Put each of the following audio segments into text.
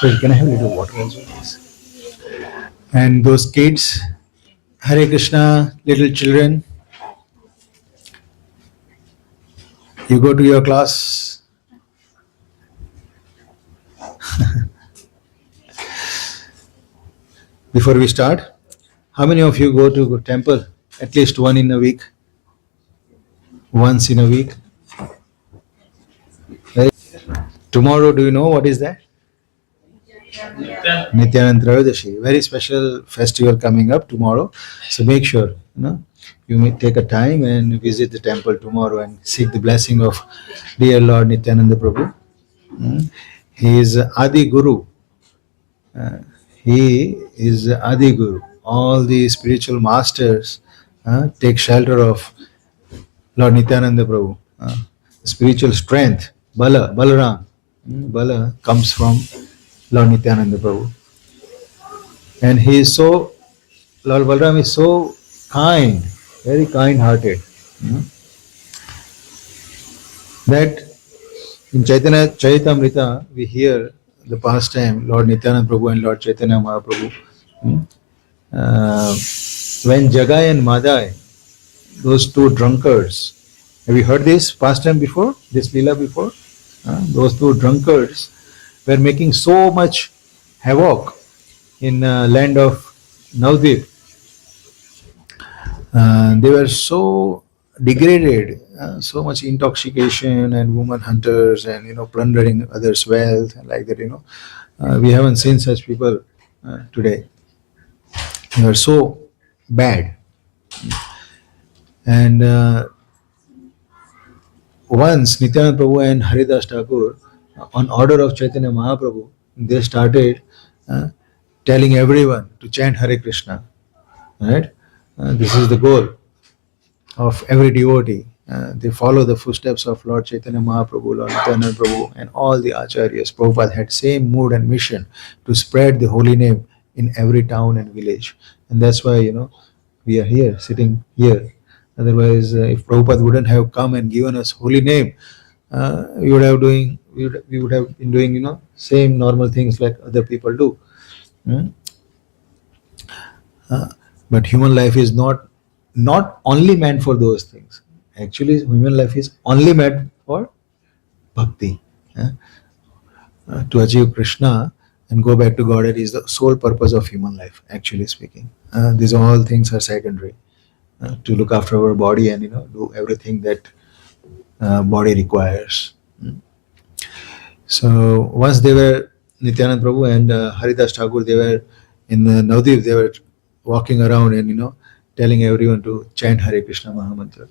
So can I have a little water also, please? And those kids, Hare Krishna, little children, you go to your class. Before we start, how many of you go to temple at least one in a week? Once in a week? Right? Tomorrow, do you know what is that? Nityanand Trayodasi, very special festival coming up tomorrow. So make sure, you may take a time and visit the temple tomorrow and seek the blessing of dear Lord Nityananda Prabhu. He is Adi Guru. Uh, he is Adi Guru. All the spiritual masters take shelter of Lord Nityananda Prabhu. Spiritual strength, Balaram, Bala comes from Lord Nityananda Prabhu. And he is so, Lord Balaram is so kind, very kind hearted, that in Chaitanya Charitamrita we hear the pastime Lord Nityananda Prabhu and Lord Chaitanya Mahaprabhu. When Jagai and Madai, those two drunkards, have you heard this pastime before? This lila before? Those two drunkards were making so much havoc in land of Navadvip. They were so degraded, so much intoxication and woman hunters and plundering others' wealth and like that. We haven't seen such people today. They are so bad. And once Nityananda Prabhu and Haridas Thakur, on order of Chaitanya Mahaprabhu, they started telling everyone to chant Hare Krishna. Right? This is the goal of every devotee. They follow the footsteps of Lord Chaitanya Mahaprabhu, Lord Nityananda Prabhu, and all the acharyas. Prabhupada had same mood and mission to spread the holy name in every town and village. And that's why, we are here, sitting here. Otherwise, if Prabhupada wouldn't have come and given us holy name, we would have been doing, same normal things like other people do. Hmm? But human life is not only meant for those things. Actually, human life is only meant for bhakti. To achieve Krishna and go back to Godhead is the sole purpose of human life, actually speaking. These all things are secondary. To look after our body and do everything that body requires. So once they were Nityanand Prabhu and Haridas Thakur, they were in Navadvip, they were walking around and telling everyone to chant Hare Krishna Mahamantra.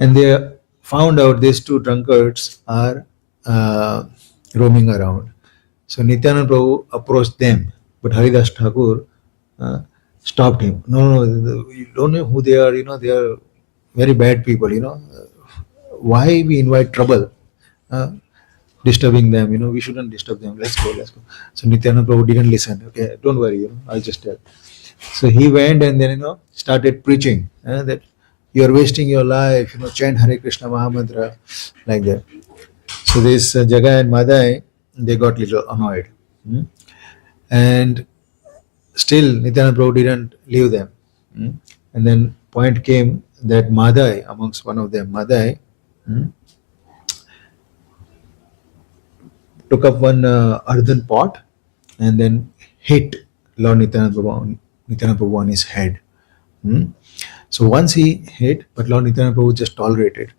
And they found out these two drunkards are roaming around. So Nityananda Prabhu approached them, but Haridas Thakur stopped him. No, you don't know who they are. They are very bad people. Why we invite trouble, disturbing them? We shouldn't disturb them. Let's go. So Nityananda Prabhu didn't listen. Okay, don't worry. I'll just tell. So he went and then started preaching that you are wasting your life. Chant Hare Krishna Mahamantra like that. So this Jagai and Madai, they got little annoyed. And still Nityananda Prabhu didn't leave them. And then point came that Madai, amongst one of them, Madai, took up one earthen pot and then hit Lord Nityananda Prabhu on his head. So once he hit, but Lord Nityananda Prabhu just tolerated,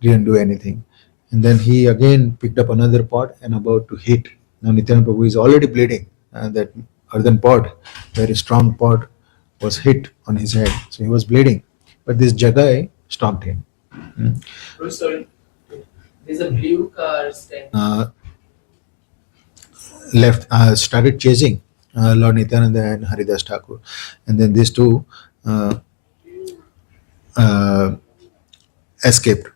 didn't do anything. And then he again picked up another pot and about to hit. Now Nityananda Prabhu is already bleeding. That earthen pot, very strong pot, was hit on his head. So he was bleeding. But this Jagai stopped him. Oh, sorry. There's a blue car stand. Started chasing Lord Nityananda and Haridas Thakur. And then these two escaped.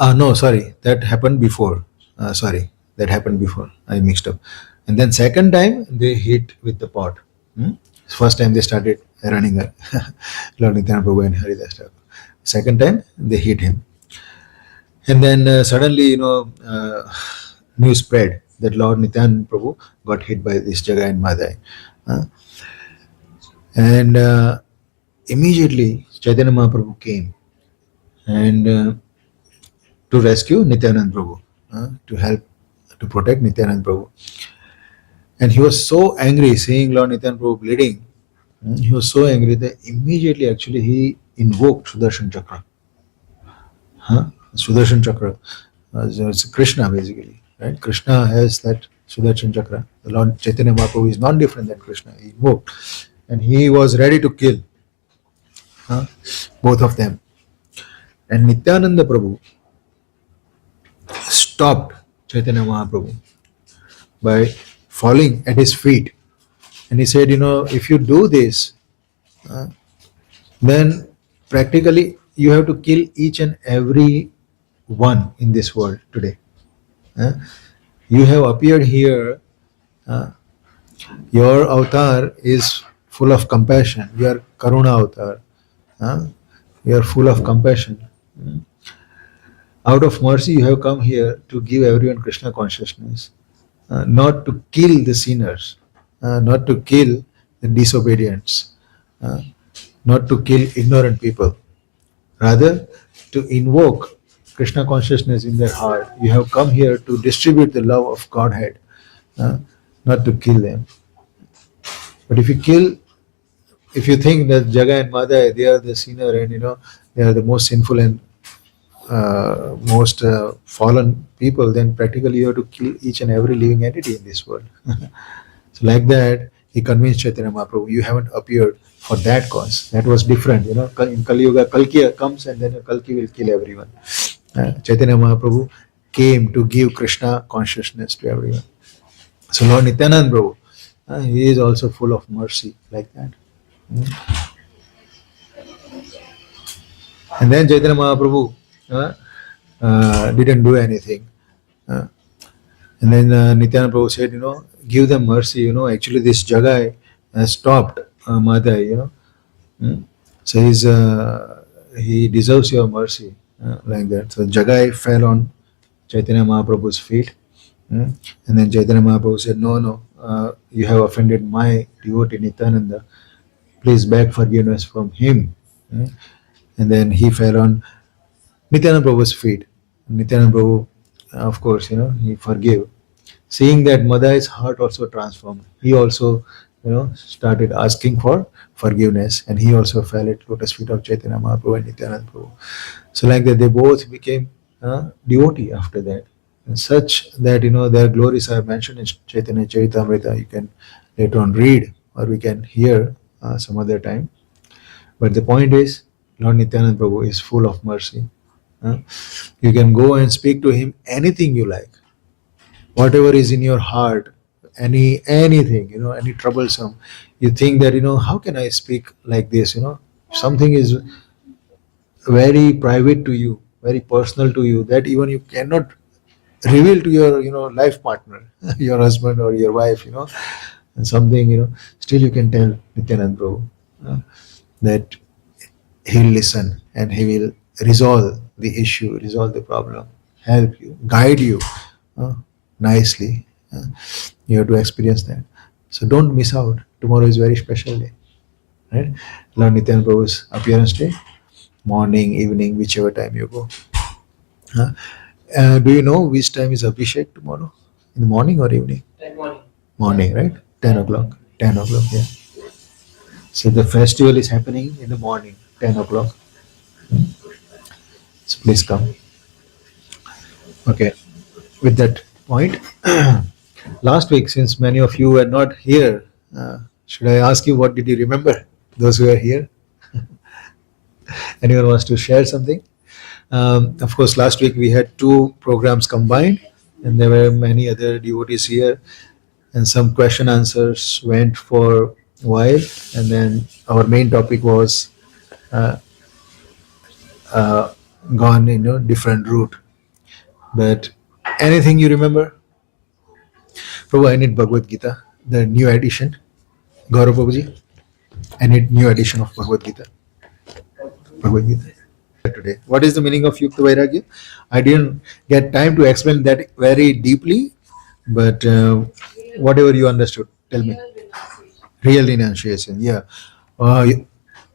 No, sorry, that happened before. That happened before. I mixed up. And then second time they hit with the pot. First time they started running Lord Nityananda Prabhu and Haridas Thakur. Second time they hit him. And then suddenly, news spread that Lord Nityananda Prabhu got hit by this Jagai and Madai. Uh, and immediately Chaitanya Mahaprabhu came and to rescue Nityananda Prabhu, to help, to protect Nityananda Prabhu. And he was so angry seeing Lord Nityananda Prabhu bleeding. He was so angry that immediately actually he invoked Sudarshan Chakra. Sudarshan Chakra. So it's Krishna basically, right? Krishna has that Sudarshan Chakra. The Lord Chaitanya Mahaprabhu is not different than Krishna. He invoked, and he was ready to kill both of them. And Nityananda Prabhu stopped Chaitanya Mahaprabhu by falling at his feet, and he said, if you do this, then practically you have to kill each and every one in this world today. You have appeared here. Your avatar is full of compassion. You are Karuna avatar. You are full of compassion. Out of mercy, you have come here to give everyone Krishna consciousness, not to kill the sinners, not to kill the disobedients, not to kill ignorant people. Rather, to invoke Krishna consciousness in their heart. You have come here to distribute the love of Godhead, not to kill them. But if you think that Jaga and Madai, they are the sinner and they are the most sinful and most fallen people, then practically you have to kill each and every living entity in this world. So like that, he convinced Chaitanya Mahaprabhu, you haven't appeared for that cause. That was different. In Kali Yuga, Kalki comes and then Kalki will kill everyone. Chaitanya Mahaprabhu came to give Krishna consciousness to everyone. So Lord Nityananda Prabhu, he is also full of mercy like that. And then Chaitanya Mahaprabhu didn't do anything. And then Nityananda Prabhu said, give them mercy. Actually this Jagai stopped Madai. So he deserves your mercy, like that. So Jagai fell on Chaitanya Mahaprabhu's feet. And then Chaitanya Mahaprabhu said, no, you have offended my devotee Nityananda. Please beg forgiveness from him. And then he fell on Nityananda Prabhu's feet. Nityananda Prabhu, of course, he forgave. Seeing that Madai's heart also transformed, he also, started asking for forgiveness, and he also fell at lotus feet of Chaitanya Mahaprabhu and Nityananda Prabhu. So like that, they both became devotee after that. And such that, their glories are mentioned in Chaitanya Charitamrita. You can later on read, or we can hear some other time. But the point is, Lord Nityananda Prabhu is full of mercy. You can go and speak to him anything you like, whatever is in your heart, anything, any troublesome. You think that, how can I speak like this? Something is very private to you, very personal to you, that even you cannot reveal to your life partner, your husband or your wife, and something, still you can tell Nityananda Prabhu that he will listen and he will resolve the issue, resolve the problem, help you, guide you nicely. You have to experience that. So don't miss out. Tomorrow is a very special day, right? Lord Nityananda Prabhu's appearance day, morning, evening, whichever time you go. Do you know which time is Abhishek tomorrow? In the morning or evening? Morning. Morning, right? 10 o'clock. 10 o'clock, yeah. So the festival is happening in the morning, 10 o'clock. So please come. Okay. With that point, last week, since many of you were not here, should I ask you what did you remember? Those who are here? Anyone wants to share something? Of course, last week we had two programs combined, and there were many other devotees here, and some question answers went for a while, and then our main topic was gone in a different route. But anything you remember? Prabhu, I need Bhagavad Gita, the new edition. Gaurav Prabhuji, I need new edition of Bhagavad Gita. Bhagavad Gita. today. What is the meaning of Yukta Vairagya? I didn't get time to explain that very deeply, but whatever you understood, tell me. Real renunciation, yeah. Uh,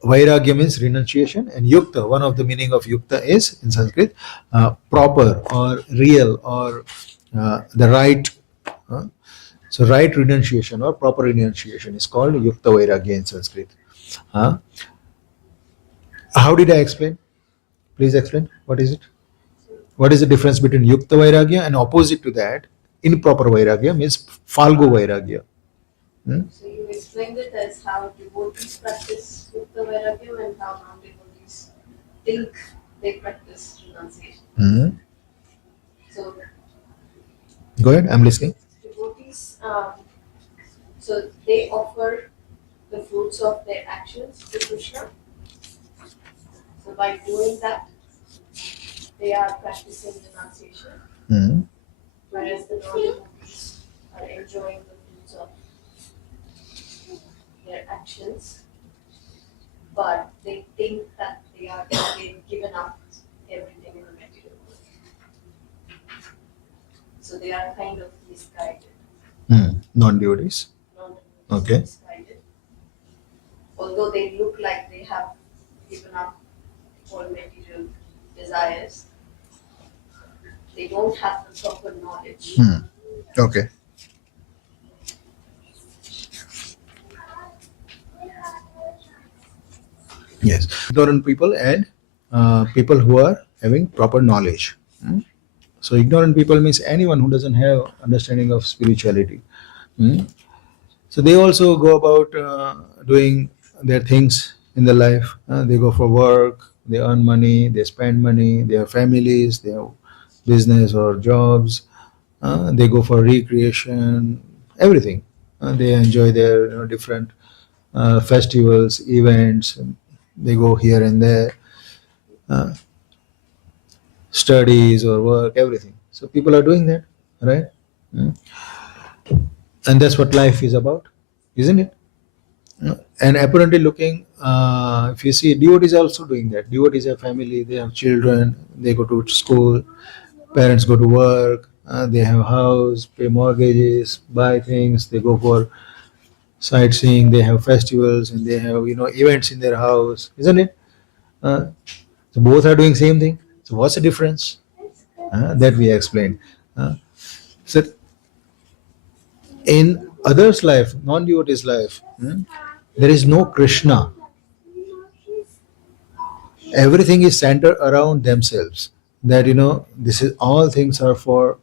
Vairagya means renunciation, and Yukta, one of the meaning of Yukta is in Sanskrit, proper or real or the right. uh, so right renunciation or proper renunciation is called Yukta Vairagya in Sanskrit. Uh, how did I explain? Please explain. What is it? What is the difference between Yukta Vairagya and opposite to that, improper Vairagya means Falgu Vairagya. So you explained it as how devotees practice Yukta Vairagya and how non-devotees think they practice renunciation. Hmm. So Go ahead, I'm listening. devotees, so they offer the fruits of their actions to Krishna. So by doing that, they are practicing renunciation, Hmm. whereas the non-devotees are enjoying the fruits of their actions, but they think that they've given up everything in the material world. So they are kind of misguided. Non-devotees. Non-devotees Okay. are misguided. Although they look like they have given up all material desires, they don't have the proper knowledge. Okay. Yes. Ignorant people and people who are having proper knowledge. So ignorant people means anyone who doesn't have understanding of spirituality. So they also go about doing their things in their life. They go for work, they earn money, they spend money, they have families, they have business or jobs. They go for recreation, everything. They enjoy their different festivals, events. They go here and there, studies or work, everything. So people are doing that, right? Mm. And that's what life is about, isn't it? And apparently looking, if you see, devotees are also doing that. Devotees have family, they have children, they go to school, parents go to work, they have house, pay mortgages, buy things, they go for sightseeing, they have festivals, and they have events in their house, isn't it? uh, so both are doing same thing. So what's the difference? That we explained. So in others life, non-devotees life, there is no Krishna. Everything is centered around themselves, that this is all things are for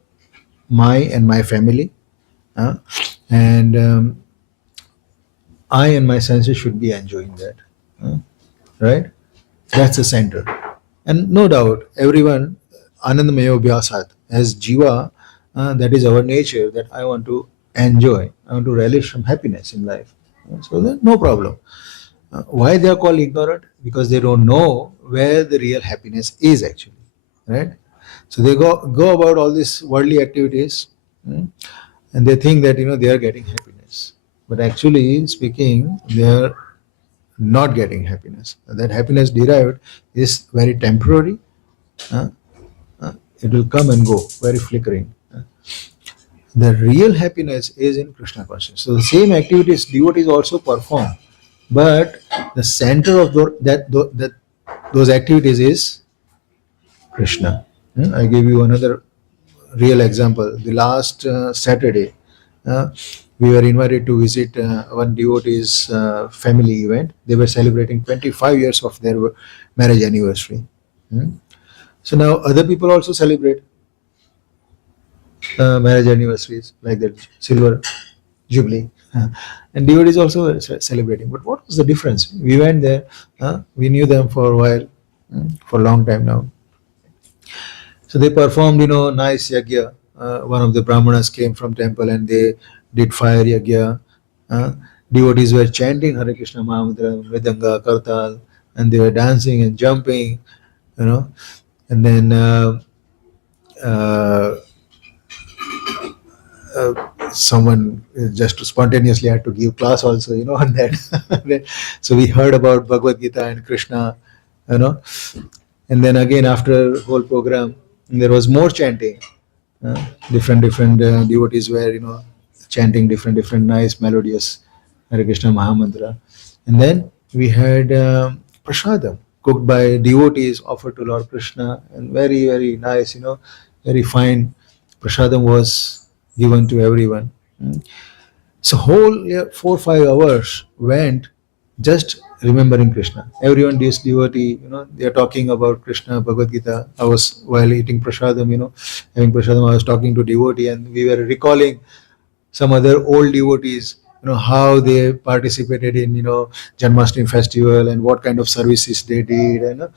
my and my family, and I and my senses should be enjoying that, right? That's the center. And no doubt everyone, anandamayo vyasat, as jiva, that is our nature, that I want to enjoy, I want to relish some happiness in life. So then no problem. Why they are called ignorant? Because they don't know where the real happiness is actually, right? So they go about all these worldly activities, and they think that they are getting happiness, but actually speaking, they are not getting happiness. That happiness derived is very temporary. uh, it will come and go, very flickering. The real happiness is in Krishna consciousness. So the same activities devotees also perform, but the center of those activities is Krishna. I give you another real example. The last Saturday, uh, we were invited to visit one devotee's family event. They were celebrating 25 years of their marriage anniversary. So now other people also celebrate marriage anniversaries like that, silver jubilee. And devotees also were celebrating. But what was the difference? We went there, we knew them for a while, for a long time now. So they performed, nice yagya. One of the brahmanas came from temple and they did fire yagya. Uh, Devotees were chanting Hare Krishna Mahamantra, Vedanga, Kartal, and they were dancing and jumping, and then uh, someone just spontaneously had to give class also, on that. So we heard about Bhagavad Gita and Krishna, you know, And then again, after whole program, there was more chanting. Different devotees were, chanting different nice melodious Hare Krishna Mahamantra. And then we had prasadam cooked by devotees offered to Lord Krishna, and very nice, very fine prasadam was given to everyone. So whole 4 or 5 hours went just remembering Krishna. Everyone, this devotee, they are talking about Krishna, Bhagavad Gita. I was, while eating prasadam, having prasadam, I was talking to devotee, and we were recalling some other old devotees, how they participated in, Janmashtami festival, and what kind of services they did, and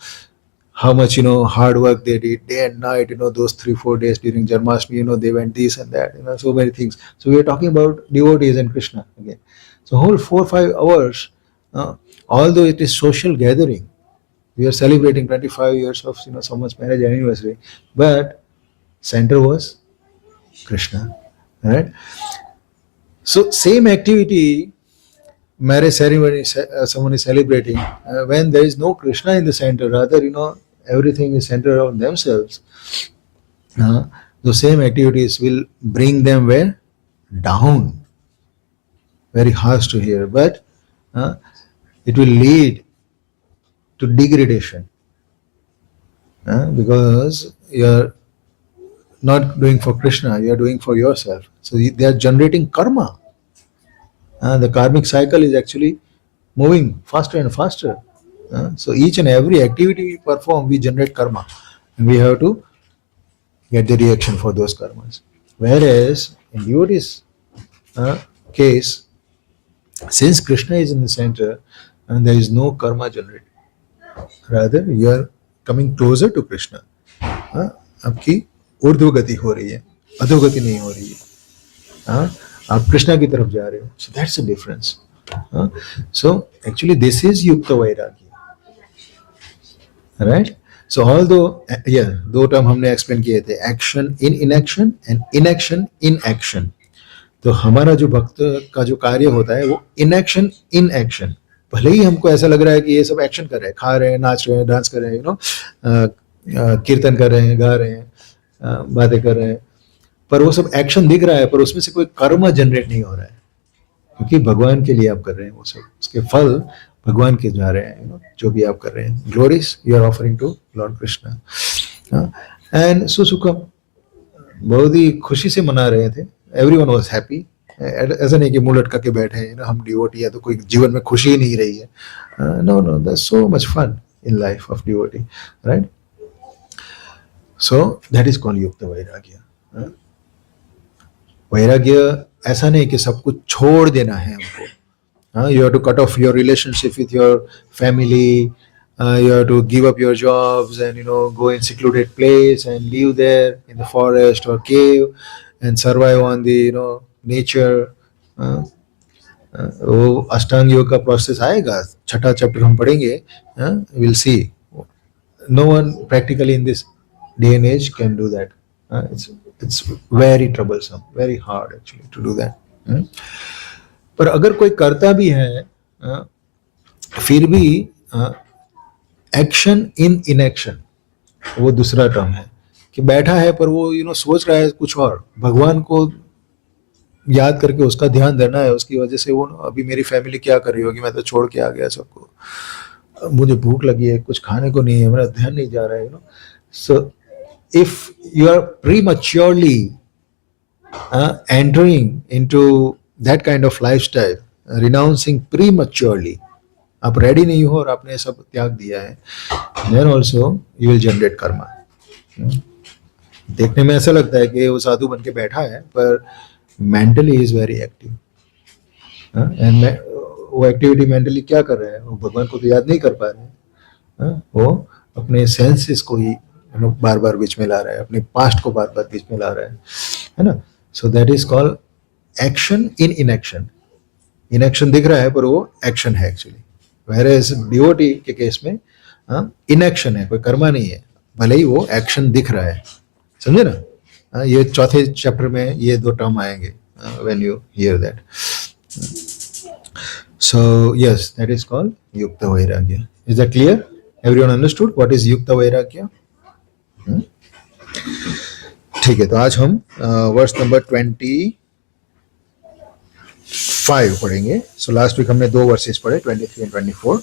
how much, hard work they did day and night, those 3-4 days during Janmashtami, they went this and that, so many things. So we are talking about devotees and Krishna again. So whole 4 or 5 hours, although it is social gathering, we are celebrating 25 years of, someone's marriage anniversary, but center was Krishna, right? So same activity, marriage ceremony, someone is celebrating, when there is no Krishna in the center, rather, everything is centered around themselves. Those same activities will bring them where? Down. Very harsh to hear, but it will lead to degradation, because you are not doing for Krishna, you are doing for yourself. So they are generating karma. The karmic cycle is actually moving faster and faster. So each and every activity we perform, we generate karma, and we have to get the reaction for those karmas. Whereas in devotees' case, since Krishna is in the center, and there is no karma generated, rather you are coming closer to Krishna. आपकी ऊर्ध्व गति हो रही है, अधोगति नहीं हो रही है. आप कृष्णा की तरफ जा रहे हो. So that's the difference. So actually this is yukta vairagya, right? So although, दो टर्म हमने एक्सप्लेन किए थे, action in inaction and inaction in action. तो हमारा जो भक्त का जो कार्य होता है वो इनएक्शन इन एक्शन. भले ही हमको ऐसा लग रहा है कि ये सब एक्शन कर रहे हैं, खा रहे हैं, नाच रहे हैं, डांस कर रहे हैं, कीर्तन कर रहे हैं, गा रहे हैं, बातें कर रहे हैं, पर वो सब एक्शन दिख रहा है, पर उसमें से कोई कर्म जनरेट नहीं हो रहा है, क्योंकि भगवान के लिए आप कर रहे हैं वो सब. उसके फल भगवान के जा रहे हैं, जो भी आप कर रहे हैं. Glories you are offering to Lord Krishna. And सुसुखम, बहुत ही खुशी से मना रहे थे. Everyone was happy. ऐसा नहीं कि मुंह लटका के बैठे हैं, हम डिवोटी है तो कोई जीवन में खुशी ही नहीं रही है. No, that's so much fun in life of devotee, right? So that is called yukta vairagya. वैराग्य ऐसा नहीं कि सब कुछ छोड़ देना है हमको. You have to cut off your relationship with your family. You have to give up your jobs and go in secluded place and live there in the forest or cave and survive on the nature. वो अष्टांग योग का process आएगा, छठा chapter हम पढ़ेंगे. We'll see. No one practically in this day and age can do that. It's very troublesome, very hard actually to do that. पर अगर कोई करता भी है, फिर भी एक्शन इन इनएक्शन, वो दूसरा टर्म है कि बैठा है पर वो सोच रहा है कुछ और, भगवान को याद करके उसका ध्यान देना है. उसकी वजह से वो अभी मेरी फैमिली क्या कर रही होगी, मैं तो छोड़ के आ गया सबको, मुझे भूख लगी है, कुछ खाने को नहीं है, मेरा ध्यान नहीं जा रहा है. So if you are prematurely entering into that kind of lifestyle, renouncing prematurely, आप रेडी नहीं हो और आपने सब त्याग दिया है, then also you will generate karma. देखने में ऐसा लगता है कि वो साधु बन के बैठा है, पर mentally is very active. and वो एक्टिविटी मेंटली क्या कर रहा है, वो भगवान को तो याद नहीं कर पा रहे हैं, वो अपने सेंसेस को ही बार बार बीच में ला रहा है, अपने पास्ट को बार बार बीच में ला रहा है ना. सो that is called action in inaction. Inaction दिख रहा है पर वो एक्शन है एक्चुअली. वेयरएज डिवोटी के केस में इनएक्शन है, कोई कर्मा नहीं है, भले ही वो एक्शन दिख रहा है. समझे ना? ये चौथे चैप्टर में ये दो टर्म आएंगे when you here that. So yes, that is called yukta वैराग्य. Is that clear? Everyone understood what is Yukta Vairagya? ठीक है, तो आज हम वर्स नंबर 25 पढ़ेंगे. सो लास्ट वीक हमने 2 वर्सेस पढ़े, 23 एंड 24.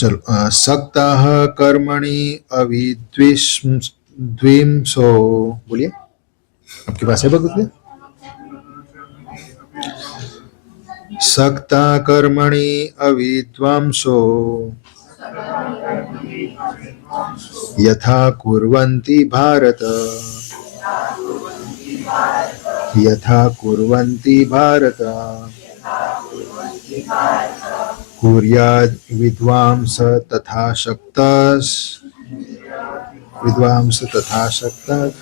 चलो, सक्ताः कर्मणि अविद्विषो, बोलिए, आपके पास है भगवत? सक्ता कर्मणि अविद्वांसो यथा कुर्वन्ति भारत, यथा कुर्वन्ति भारत कुर्याद् विद्वांस तथा शक्तस्, विद्वांस तथा शक्तस्,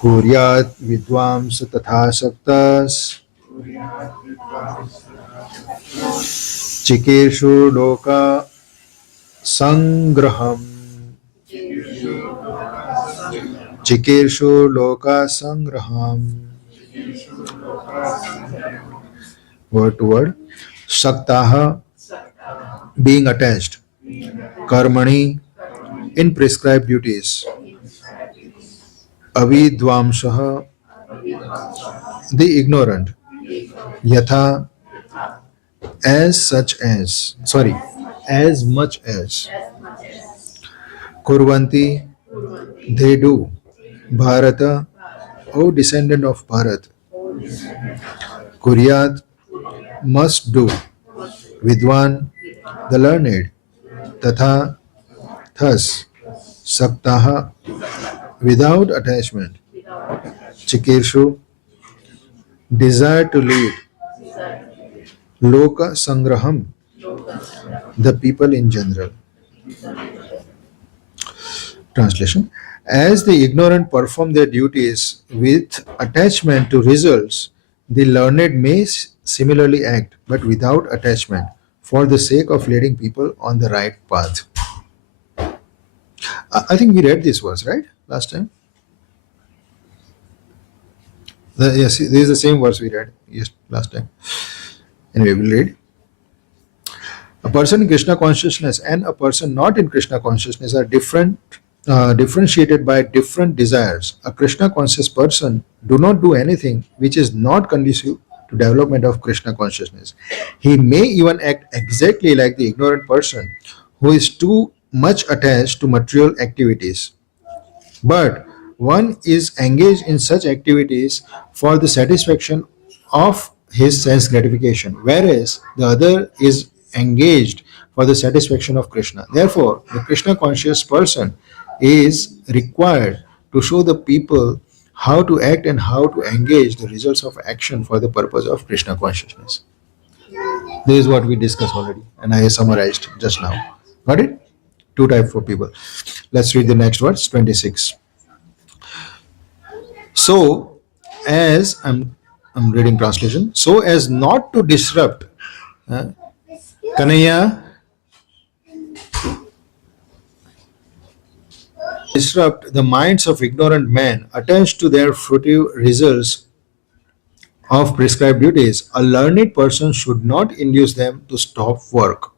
कुर्याद् विद्वांस तथा शक्तस् चिकीर्षु लोका संग्रहम्, चिकीर्षु लोका संग्रहम्. Word to word. Saktaha, being attached. Karmani, in prescribed duties. Avidvamsaha, the ignorant. Yatha, as such as, sorry, as much as. Kurvanti, they do. Bharata, O descendant of Bharat. Kuryat, must do. Vidwan, the learned. Tatha, thus. Saktaha, without attachment. Chikirshu, desire to lead. Loka Sangraham, the people in general. Translation. As the ignorant perform their duties with attachment to results, the learned may similarly act, but without attachment, for the sake of leading people on the right path. I think we read this verse, right? Last time? Yes, this is the same verse we read last time. Anyway, we'll read. A person in Krishna consciousness and a person not in Krishna consciousness are differentiated by different desires. A Krishna conscious person do not do anything which is not conducive to development of Krishna consciousness. He may even act exactly like the ignorant person who is too much attached to material activities. But one is engaged in such activities for the satisfaction of his sense gratification, whereas the other is engaged for the satisfaction of Krishna. Therefore, the Krishna conscious person is required to show the people how to act and how to engage the results of action for the purpose of Krishna consciousness. This is what we discussed already, and I summarized just now. Got it? 2 types of people. Let's read the next verse, 26. So, as I'm reading translation, so as not to disrupt, Kanaya, disrupt the minds of ignorant men attached to their fruitive results of prescribed duties, a learned person should not induce them to stop work.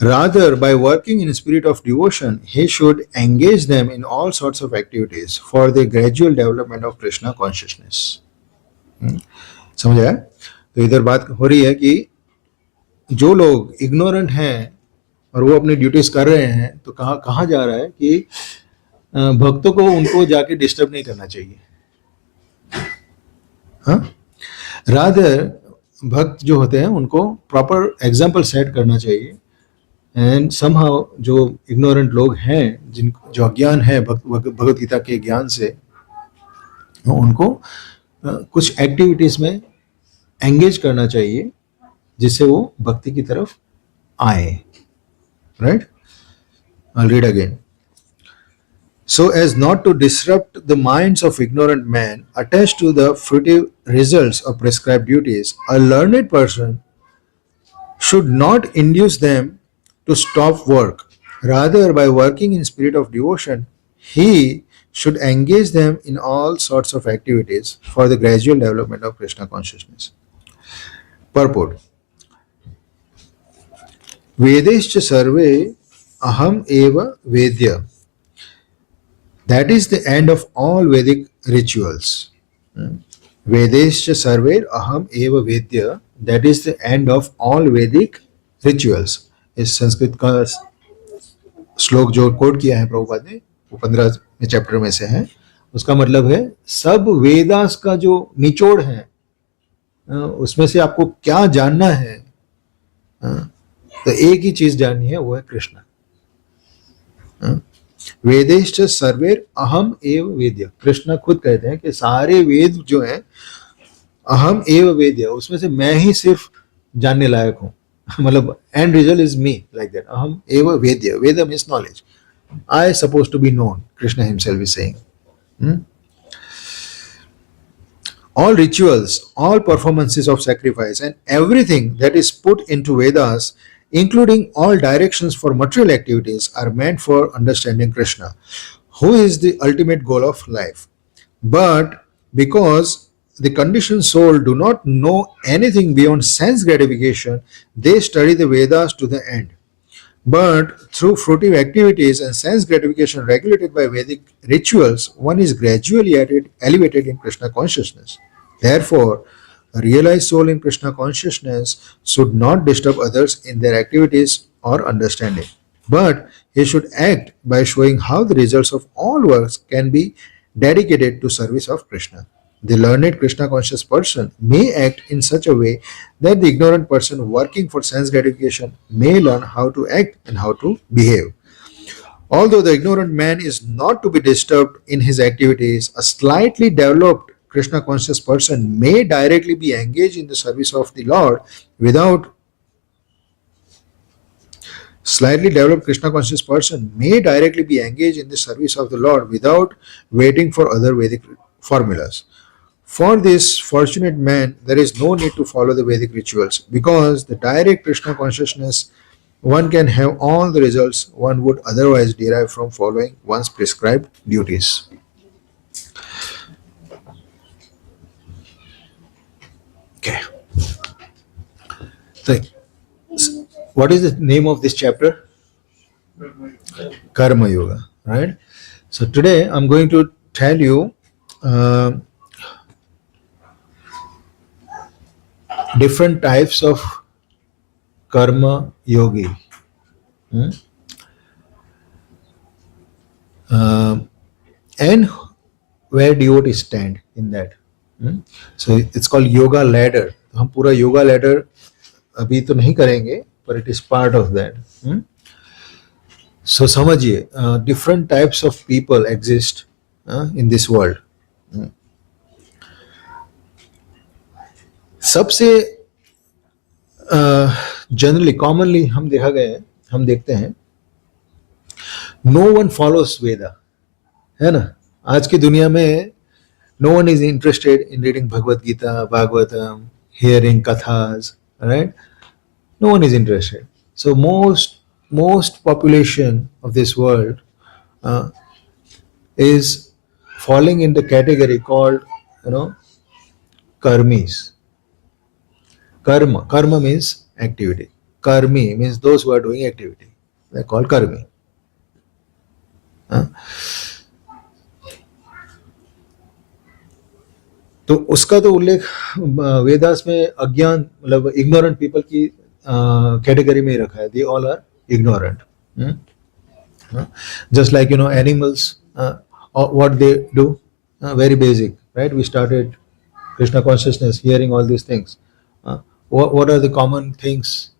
Rather, by working in spirit of devotion, he should engage them in all sorts of activities for the gradual development of Krishna consciousness. समझ आया? तो इधर बात हो रही है कि जो लोग इग्नोरेंट हैं और वो अपनी ड्यूटीज कर रहे हैं, तो कहाँ जा रहा है कि भक्तों को उनको जाके डिस्टर्ब नहीं करना चाहिए. हाँ, रादर भक्त जो होते हैं उनको प्रॉपर एग्जाम्पल सेट करना चाहिए. एंड समहाउ जो इग्नोरेंट लोग हैं, जिनको जो अज्ञान है भगवत गीता के ज्ञान से, उनको कुछ एक्टिविटीज में एंगेज करना चाहिए जिससे वो भक्ति की तरफ आए. Right? I'll read again. So as not to disrupt the minds of ignorant men attached to the fruitive results of prescribed duties, a learned person should not induce them to stop work. Rather, by working in spirit of devotion, he should engage them in all sorts of activities for the gradual development of Krishna consciousness. Purport. Vedescha sarve aham eva vedya. That is the end of all Vedic rituals. Vedescha sarve aham eva vedya. That is the end of all Vedic rituals. इस संस्कृत का श्लोक जो coat किया है प्रभुपाद ने, वो 15वें chapter में से है. उसका मतलब है सब वेदास का जो निचोड़ है, उसमें से आपको क्या जानना है, तो एक ही चीज जाननी है, वो है कृष्ण. वेदेश्च सर्वेर अहम एव वेद्य. कृष्ण खुद कहते हैं कि सारे वेद जो हैं अहम एव वेद्य, उसमें से मैं ही सिर्फ जानने लायक हूं. मतलब end result is me, like that. अहम एव वेद्य. Veda means knowledge. I supposed to be known, Krishna himself is saying. All rituals, all performances of sacrifice, and everything that is put into Vedas, including all directions for material activities, are meant for understanding Krishna, who is the ultimate goal of life. But because the conditioned soul do not know anything beyond sense gratification, they study the Vedas to the end. But through fruitive activities and sense gratification regulated by Vedic rituals, one is gradually elevated in Krishna consciousness. Therefore, a realized soul in Krishna consciousness should not disturb others in their activities or understanding, but he should act by showing how the results of all works can be dedicated to service of Krishna. The learned Krishna conscious person may act in such a way that the ignorant person working for sense gratification may learn how to act and how to behave. Although the ignorant man is not to be disturbed in his activities, a slightly developed Krishna conscious person may directly be engaged in the service of the Lord without waiting for other Vedic formulas. For this fortunate man, there is no need to follow the Vedic rituals, because the direct Krishna consciousness, one can have all the results one would otherwise derive from following one's prescribed duties. Okay. So, what is the name of this chapter? Karma Yoga, right? So today I'm going to tell you different types of karma yogi. And where devotees stand in that. So it's called yoga ladder. हम पूरा yoga ladder अभी तो नहीं करेंगे, but it is part of that. So समझिए, different types of people exist in this world. सबसे generally commonly हम देखते हैं, नो वन फॉलोस वेदा, है ना. आज की दुनिया में no one is interested in reading Bhagavad Gita, Bhagavatam, hearing kathas, right. No one is interested. So most population of this world is falling in the category called, karmis. Karma means activity. Karmi means those who are doing activity. They are called karmi. तो उसका तो उल्लेख वेदास में अज्ञान, मतलब ignorant people की category में ही रखा है. They all are ignorant. Just like animals, what they do, very basic, right? We started Krishna consciousness hearing all these things. What are the common things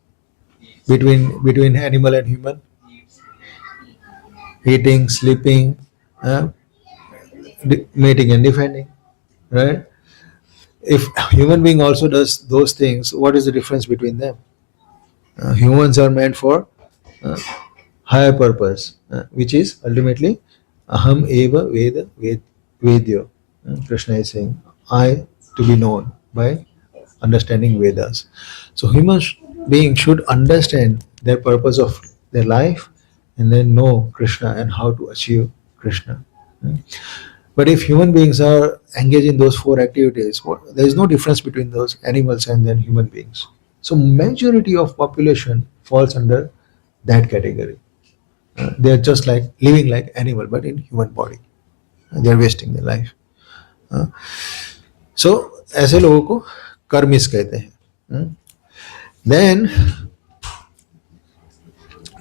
between animal and human? Eating, sleeping, mating and defending, right? If human being also does those things, what is the difference between them? Humans are meant for higher purpose, which is ultimately aham eva vedya. Krishna is saying, I to be known by understanding Vedas. So human beings should understand their purpose of their life and then know Krishna and how to achieve Krishna. But if human beings are engaged in those four activities, there is no difference between those animals and then human beings. So majority of population falls under that category. They are just like living like animal, but in human body. They are wasting their life. So ऐसे लोगों को कर्मिस कहते हैं. Then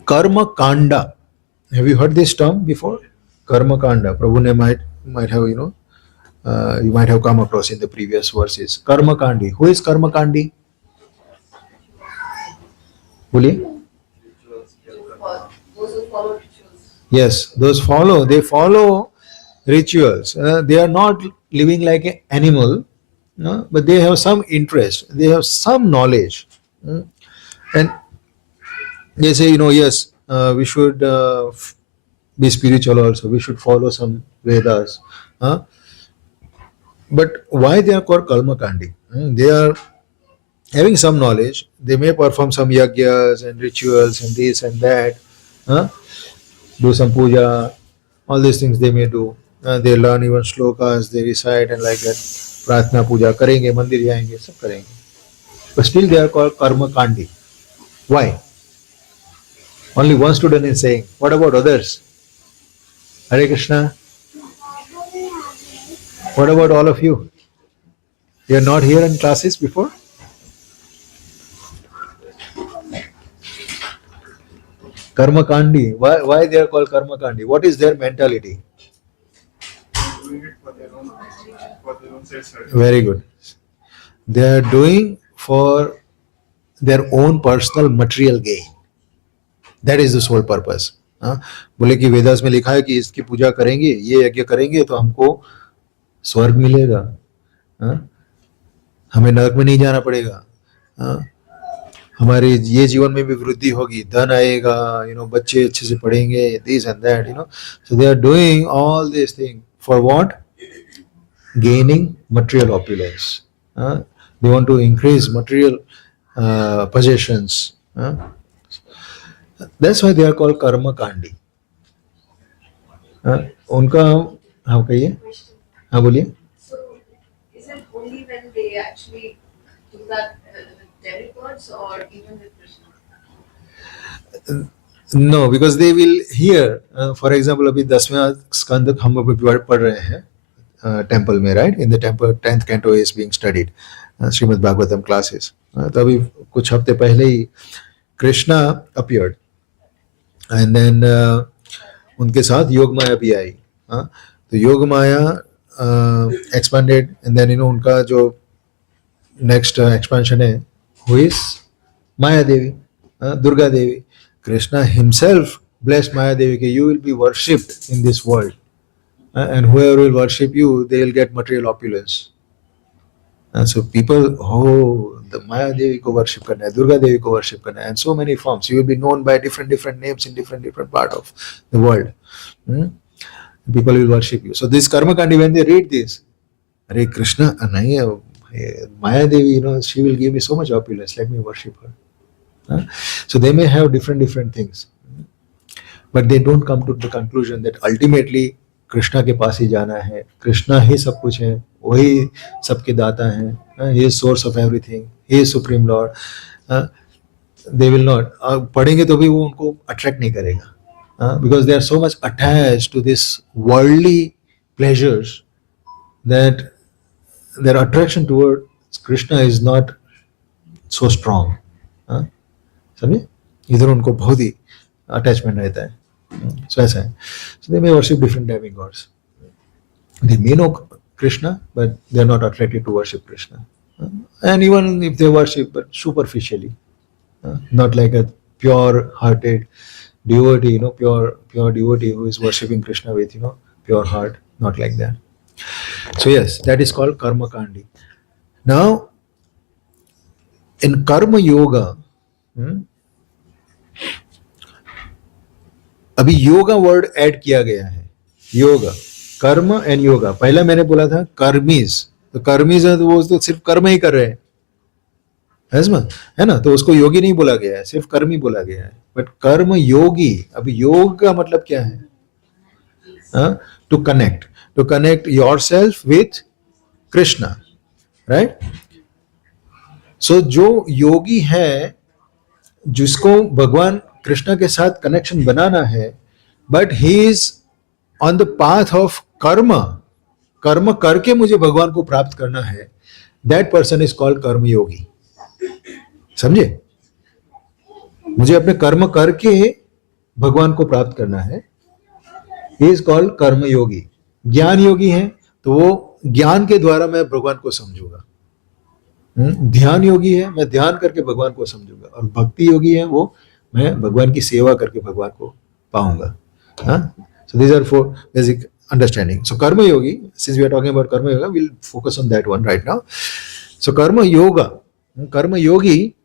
कर्म Kanda. Have you heard this term before? Karma Kanda. Prabhu ne might have, you might have come across in the previous verses. Karma Kandi. Who is Karma Kandi? बोलिए. Those who follow rituals. Yes, they follow rituals. They are not living like an animal, no? But they have some interest. They have some knowledge. And they say, yes, we should be spiritual also. We should follow some Vedas. But why they are called Karma Kandi? They are having some knowledge. They may perform some yagyas and rituals and this and that. Do some puja. All these things they may do. They learn even shlokas. They recite and like that. Pratna puja करेंगे, मंदिर जाएंगे, सब करेंगे. But still they are called Karma Kandi. Why? Only one student is saying. What about others? Hare Krishna. What about all of you? You are not here in classes before? Karma Kandi. Why they are called Karma Kandi? What is their mentality? Doing it for their own self-service. Very good. They are doing for their own personal material gain. That is the sole purpose. बोले कि वेदास में लिखा है कि इसकी पूजा करेंगे, ये यज्ञ करेंगे तो हमको स्वर्ग मिलेगा, हमें नरक में नहीं जाना पड़ेगा, हमारे ये जीवन में भी वृद्धि होगी, धन आएगा, बच्चे अच्छे से पढ़ेंगे, this and that, so they are doing all these things for what? Gaining material opulence. They want to increase material possessions. That's why they are called Karma Kandi. उनका हाँ कहिए, Question. हाँ बोलिए. So, is it only when they actually do that with demigods or even with Krishna? No, because they will hear. For example, अभी 10वें स्कंद हम अभी पढ़ रहे हैं टेम्पल में, right? In the temple, 10th canto is being studied. Shrimad Bhagavatam classes. तो अभी कुछ हफ्ते पहले ही कृष्णा appeared. And then उनके साथ योग माया भी आई. तो योग माया expanded and then उनका जो next expansion है, who is Maya Devi, Durga Devi. Krishna himself blessed Maya Devi that you will be worshipped in this world, and whoever will worship you, they will get material opulence. And so people, the Maya Devi ko worship karna hai, Durga Devi ko worship karna hai, and so many forms. You will be known by different names in different part of the world. People will worship you. So this Karma Kandi, when they read this, Hare Krishna, Maya Devi, she will give me so much opulence. Let me worship her. So they may have different things, but they don't come to the conclusion that ultimately Krishna के पास ही जाना है, कृष्णा ही सब कुछ है, वही सबके दाता है, he is source of everything, he is supreme lord. They will not. पढ़ेंगे तो भी वो उनको attract नहीं करेगा, because they are so much attached to this worldly pleasures that their attraction toward Krishna is not so strong. समझे? इधर उनको बहुत ही अटैचमेंट रहता है. So ऐसा है. So they may worship different demigods. They may know Krishna, but they are not attracted to worship Krishna. And even if they worship, but superficially, not like a pure-hearted devotee, pure devotee who is worshipping Krishna with, pure heart, not like that. So yes, that is called Karma Kandi. Now, in Karma Yoga, अभी yoga word add किया गया है. योगा, कर्म and yoga. पहला मैंने बोला था कर्मीज, तो कर्मीज है तो वो तो सिर्फ कर्म ही कर रहे हैं, है ना, तो उसको योगी नहीं बोला गया है, सिर्फ कर्मी बोला गया है. बट कर्म योगी, अभी योग का मतलब क्या है? to connect yourself with Krishna, right? So जो योगी है, जिसको भगवान कृष्ण के साथ कनेक्शन बनाना है, but he is on the path of कर्म करके मुझे भगवान को प्राप्त करना है, दैट पर्सन इज कॉल्ड कर्म योगी. समझे? मुझे अपने कर्म करके भगवान को प्राप्त करना है, ही इज कॉल्ड कर्म योगी. ज्ञान योगी है तो वो ज्ञान के द्वारा मैं भगवान को समझूंगा. ध्यान योगी है, मैं ध्यान करके भगवान को समझूंगा. और भक्ति योगी है, वो मैं भगवान की सेवा करके भगवान को पाऊंगा. So these are four basic understanding. So karma yogi, since we are talking about karma yoga, we'll focus on that one right now. So karma yogi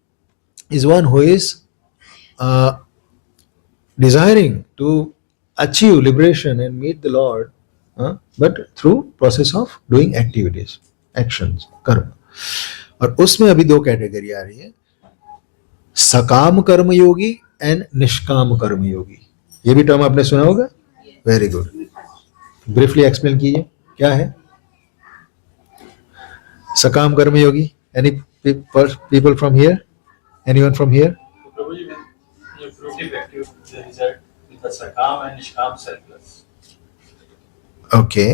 is one who is desiring to achieve liberation and meet the Lord, but through process of doing activities, actions, karma. और उसमें अभी दो category आ रही है, सकाम कर्म योगी and निष्काम कर्म योगी. ये भी टर्म आपने सुना होगा. Very good. ब्रीफली एक्सप्लेन कीजिए क्या है सकाम कर्म योगी. Any people from here, anyone from here? Prabhuji, with fruitive active the result with the sakam and nishkam selfless. Okay.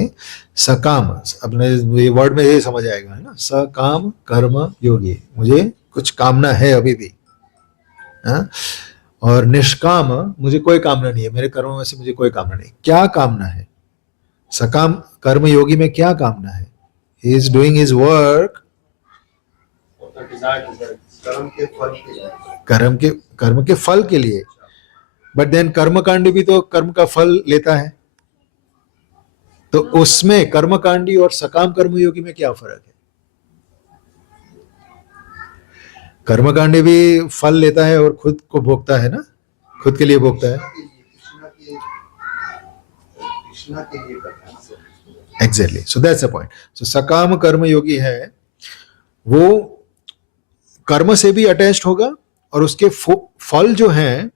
सकाम, अपने ये वर्ड में ये समझ आएगा, है ना. सकाम कर्म योगी, मुझे कुछ कामना है अभी भी, और निष्काम, मुझे कोई कामना नहीं है, मेरे कर्मों में से मुझे कोई कामना नहीं. क्या कामना है? सकाम कर्म योगी में क्या कामना है? He is doing his work For the desired results. कर्म के फल के लिए. बट देन कर्मकांडी भी तो कर्म का फल लेता है. तो उसमें कर्मकांडी और सकाम कर्मयोगी में क्या फर्क है? कर्मकांडी भी फल लेता है और खुद को भोगता है ना, खुद के लिए भोगता है. Exactly. So that's the point. So सकाम कर्मयोगी है, वो कर्म से भी अटैच्ड होगा और उसके फल जो है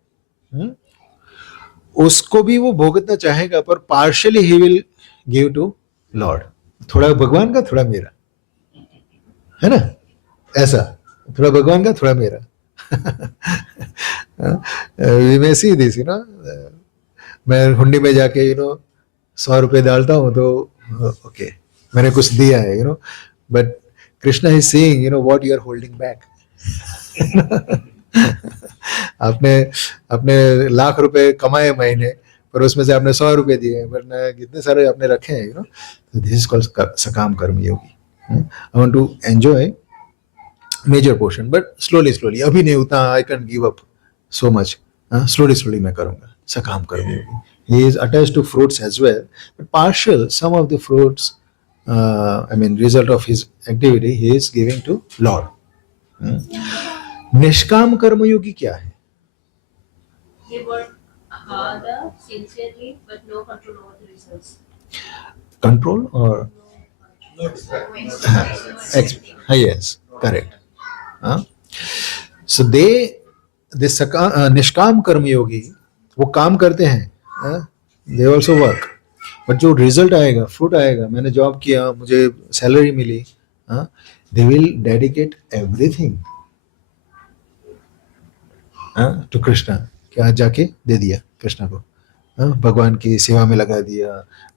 उसको भी वो भोगतना चाहेगा, पर partially he will give to Lord. थोड़ा भगवान का थोड़ा मेरा, है ना, ऐसा. थोड़ा भगवान का थोड़ा मेरा. We may see this, you know. मैं हुंडी में जाके 100 रुपए डालता हूँ तो ओके, मैंने कुछ दिया है, you know, but Krishna is seeing, what you are holding back. आपने लाख रुपए कमाए महीने, पर उसमें से आपने 100 रुपए दिए, वरना कितने सारे आपने रखे हैं, दिस इज कॉल्ड सकाम कर्म योगी. I want to enjoy major portion, but slowly, अभी नहीं उतना I can give up so much. Slowly मैं करूंगा. सकाम कर्म योगी, he is attached to fruits as well, but partial, some of the fruits, result of his activity he is giving to Lord. निष्काम कर्म योगी क्या है? They work harder, sincerely, but no control over the results. Control or No distraction. yes, correct. So this निष्काम कर्म योगी, वो काम करते हैं, दे ऑल्सो वर्क, बट जो रिजल्ट आएगा, फ्रूट आएगा, मैंने जॉब किया, मुझे सैलरी मिली, they will dedicate everything to Krishna. क्या जाके दे दिया कृष्णा को, भगवान की सेवा में लगा दिया,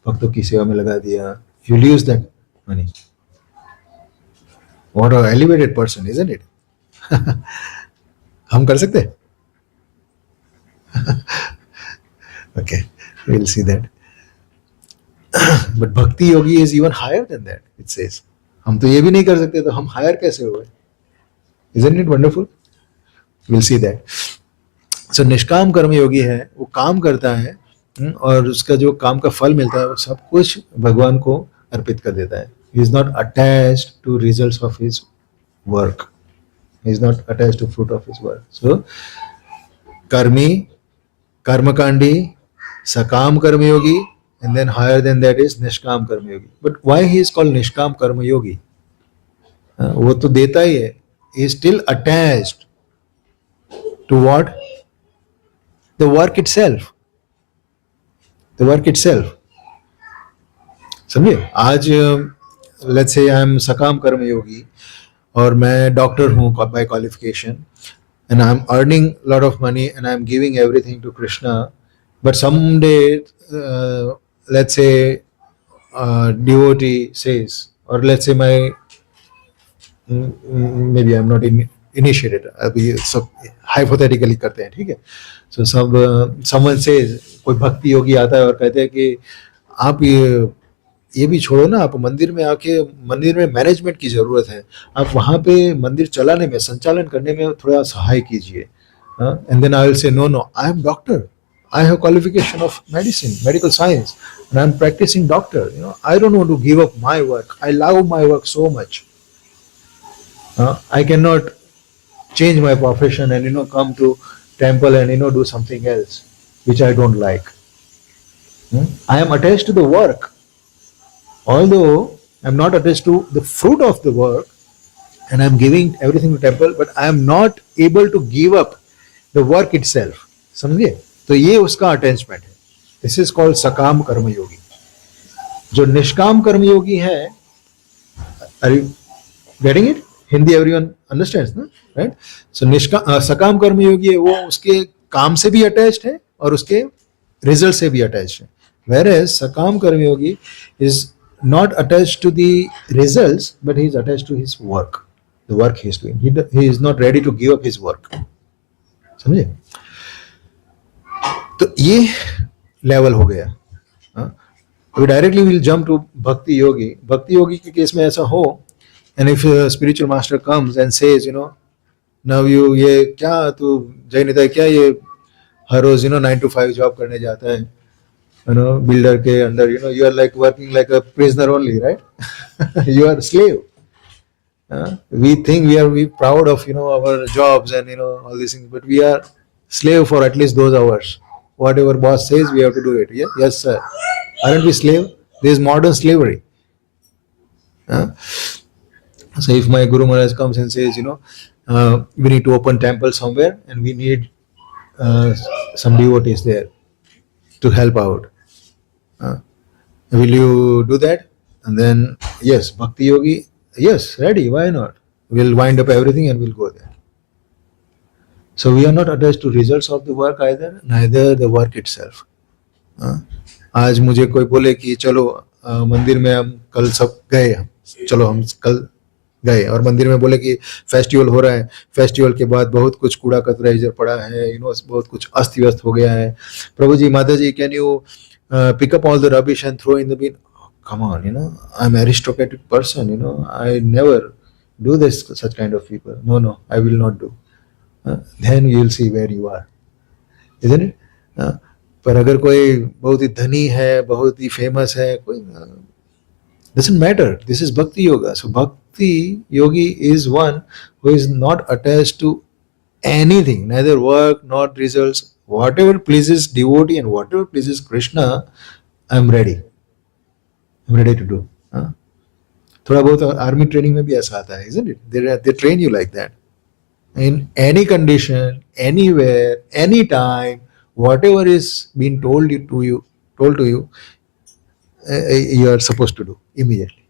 भक्तों की सेवा में लगा दिया. You will use that money. What a elevated person, isn't it? हम कर सकते हैं? Okay, we'll see that. But bhakti yogi is even higher than that, it says. हम तो ये भी नहीं कर सकते, तो हम हायर कैसे हुए? Isn't it wonderful? We'll see that. So निष्काम कर्म योगी है, वो काम करता है, और उसका जो काम का फल मिलता है वो सब कुछ भगवान को अर्पित कर देता है. He is not attached to results of his work. He is not attached to fruit of his work. So कर्मी, कर्मकांडी, Sakam Karma Yogi, and then higher than that is Nishkam Karma Yogi. But why he is called Nishkam Karma Yogi? वो तो देता ही है. He is still attached to what? The work itself. The work itself. समझे? आज let's say I am सकाम कर्म योगी और मैं डॉक्टर हूँ by qualification and I'm earning a lot of money and I'm giving everything to Krishna, but someday let's say devotee says, or let's say my maybe I'm not initiated, अभी सब hypothetically करते हैं, ठीक है? So someone says, कोई भक्ति योगी आता है और कहते हैं कि आप ये भी छोड़ो ना, आप मंदिर में आके, मंदिर में मैनेजमेंट की जरूरत है, आप वहां पे मंदिर चलाने में, संचालन करने में थोड़ा सहाय कीजिए. And then I will say no I am doctor, I have qualification of medicine, medical science, and I am practicing doctor. I don't want to give up my work, I love my work so much. I cannot change my profession and come to temple and do something else which I don't like. I am attached to the work, although I'm not attached to the fruit of the work, and I'm giving everything to temple, but I am not able to give up the work itself. समझिए? तो ये उसका attachment है. This is called सकाम कर्मयोगी. जो निष्काम कर्मयोगी है, are you getting it? Hindi everyone understands ना, राइट? सो सकाम कर्मयोगी है, वो उसके काम से भी अटैच्ड है और उसके रिजल्ट से भी अटैच्ड है. Whereas Sakam Karma Yogi is not attached to the results, but he is attached to his work, the work he is doing. He is not ready to give up his work. समझे? तो ये level हो गया. We directly will jump to Bhakti Yogi. Bhakti Yogi के case में ऐसा हो, and if a spiritual master comes and says, now you ये क्या तू जय नेता क्या ये हर रोज 9 to 5 जॉब करने जाता है, builder के अंदर, you are like working like a prisoner only, right? You are a slave. We think we are proud of our jobs and all these things, but we are slave for at least those hours. Whatever boss says, we have to do it. Yeah? Yes, sir. Aren't we slave? There is modern slavery. So if my Guru Maharaj comes and says, we need to open temple somewhere and we need some devotees there to help out. Will you do that? And then, yes, Bhakti Yogi, yes, ready, why not? We'll wind up everything and we'll go there. So we are not attached to results of the work either, neither the work itself. आज मुझे कोई बोले कि चलो मंदिर में हम कल सब गए, चलो हम कल गए, और मंदिर में बोले कि फेस्टिवल हो रहा है, फेस्टिवल के बाद बहुत कुछ कूड़ा कचरा इधर पड़ा है, बहुत कुछ अस्त व्यस्त हो गया है, प्रभु जी, माता जी, can you pick up all the rubbish and throw in the bin? Come on, I'm an aristocratic person, I never do this, such kind of people. No, I will not do. Then you will see where you are, isn't it? पर अगर कोई बहुत ही धनी है, बहुत ही famous है, कोई doesn't matter. This is Bhakti Yoga. So Bhakti Yogi is one who is not attached to anything, neither work nor results. Whatever pleases devotee and whatever pleases Krishna, I'm ready. I'm ready to do. थोड़ा बहुत army training में भी ऐसा आता है, isn't it? They train you like that. In any condition, anywhere, anytime, whatever is being told to you, you are supposed to do immediately.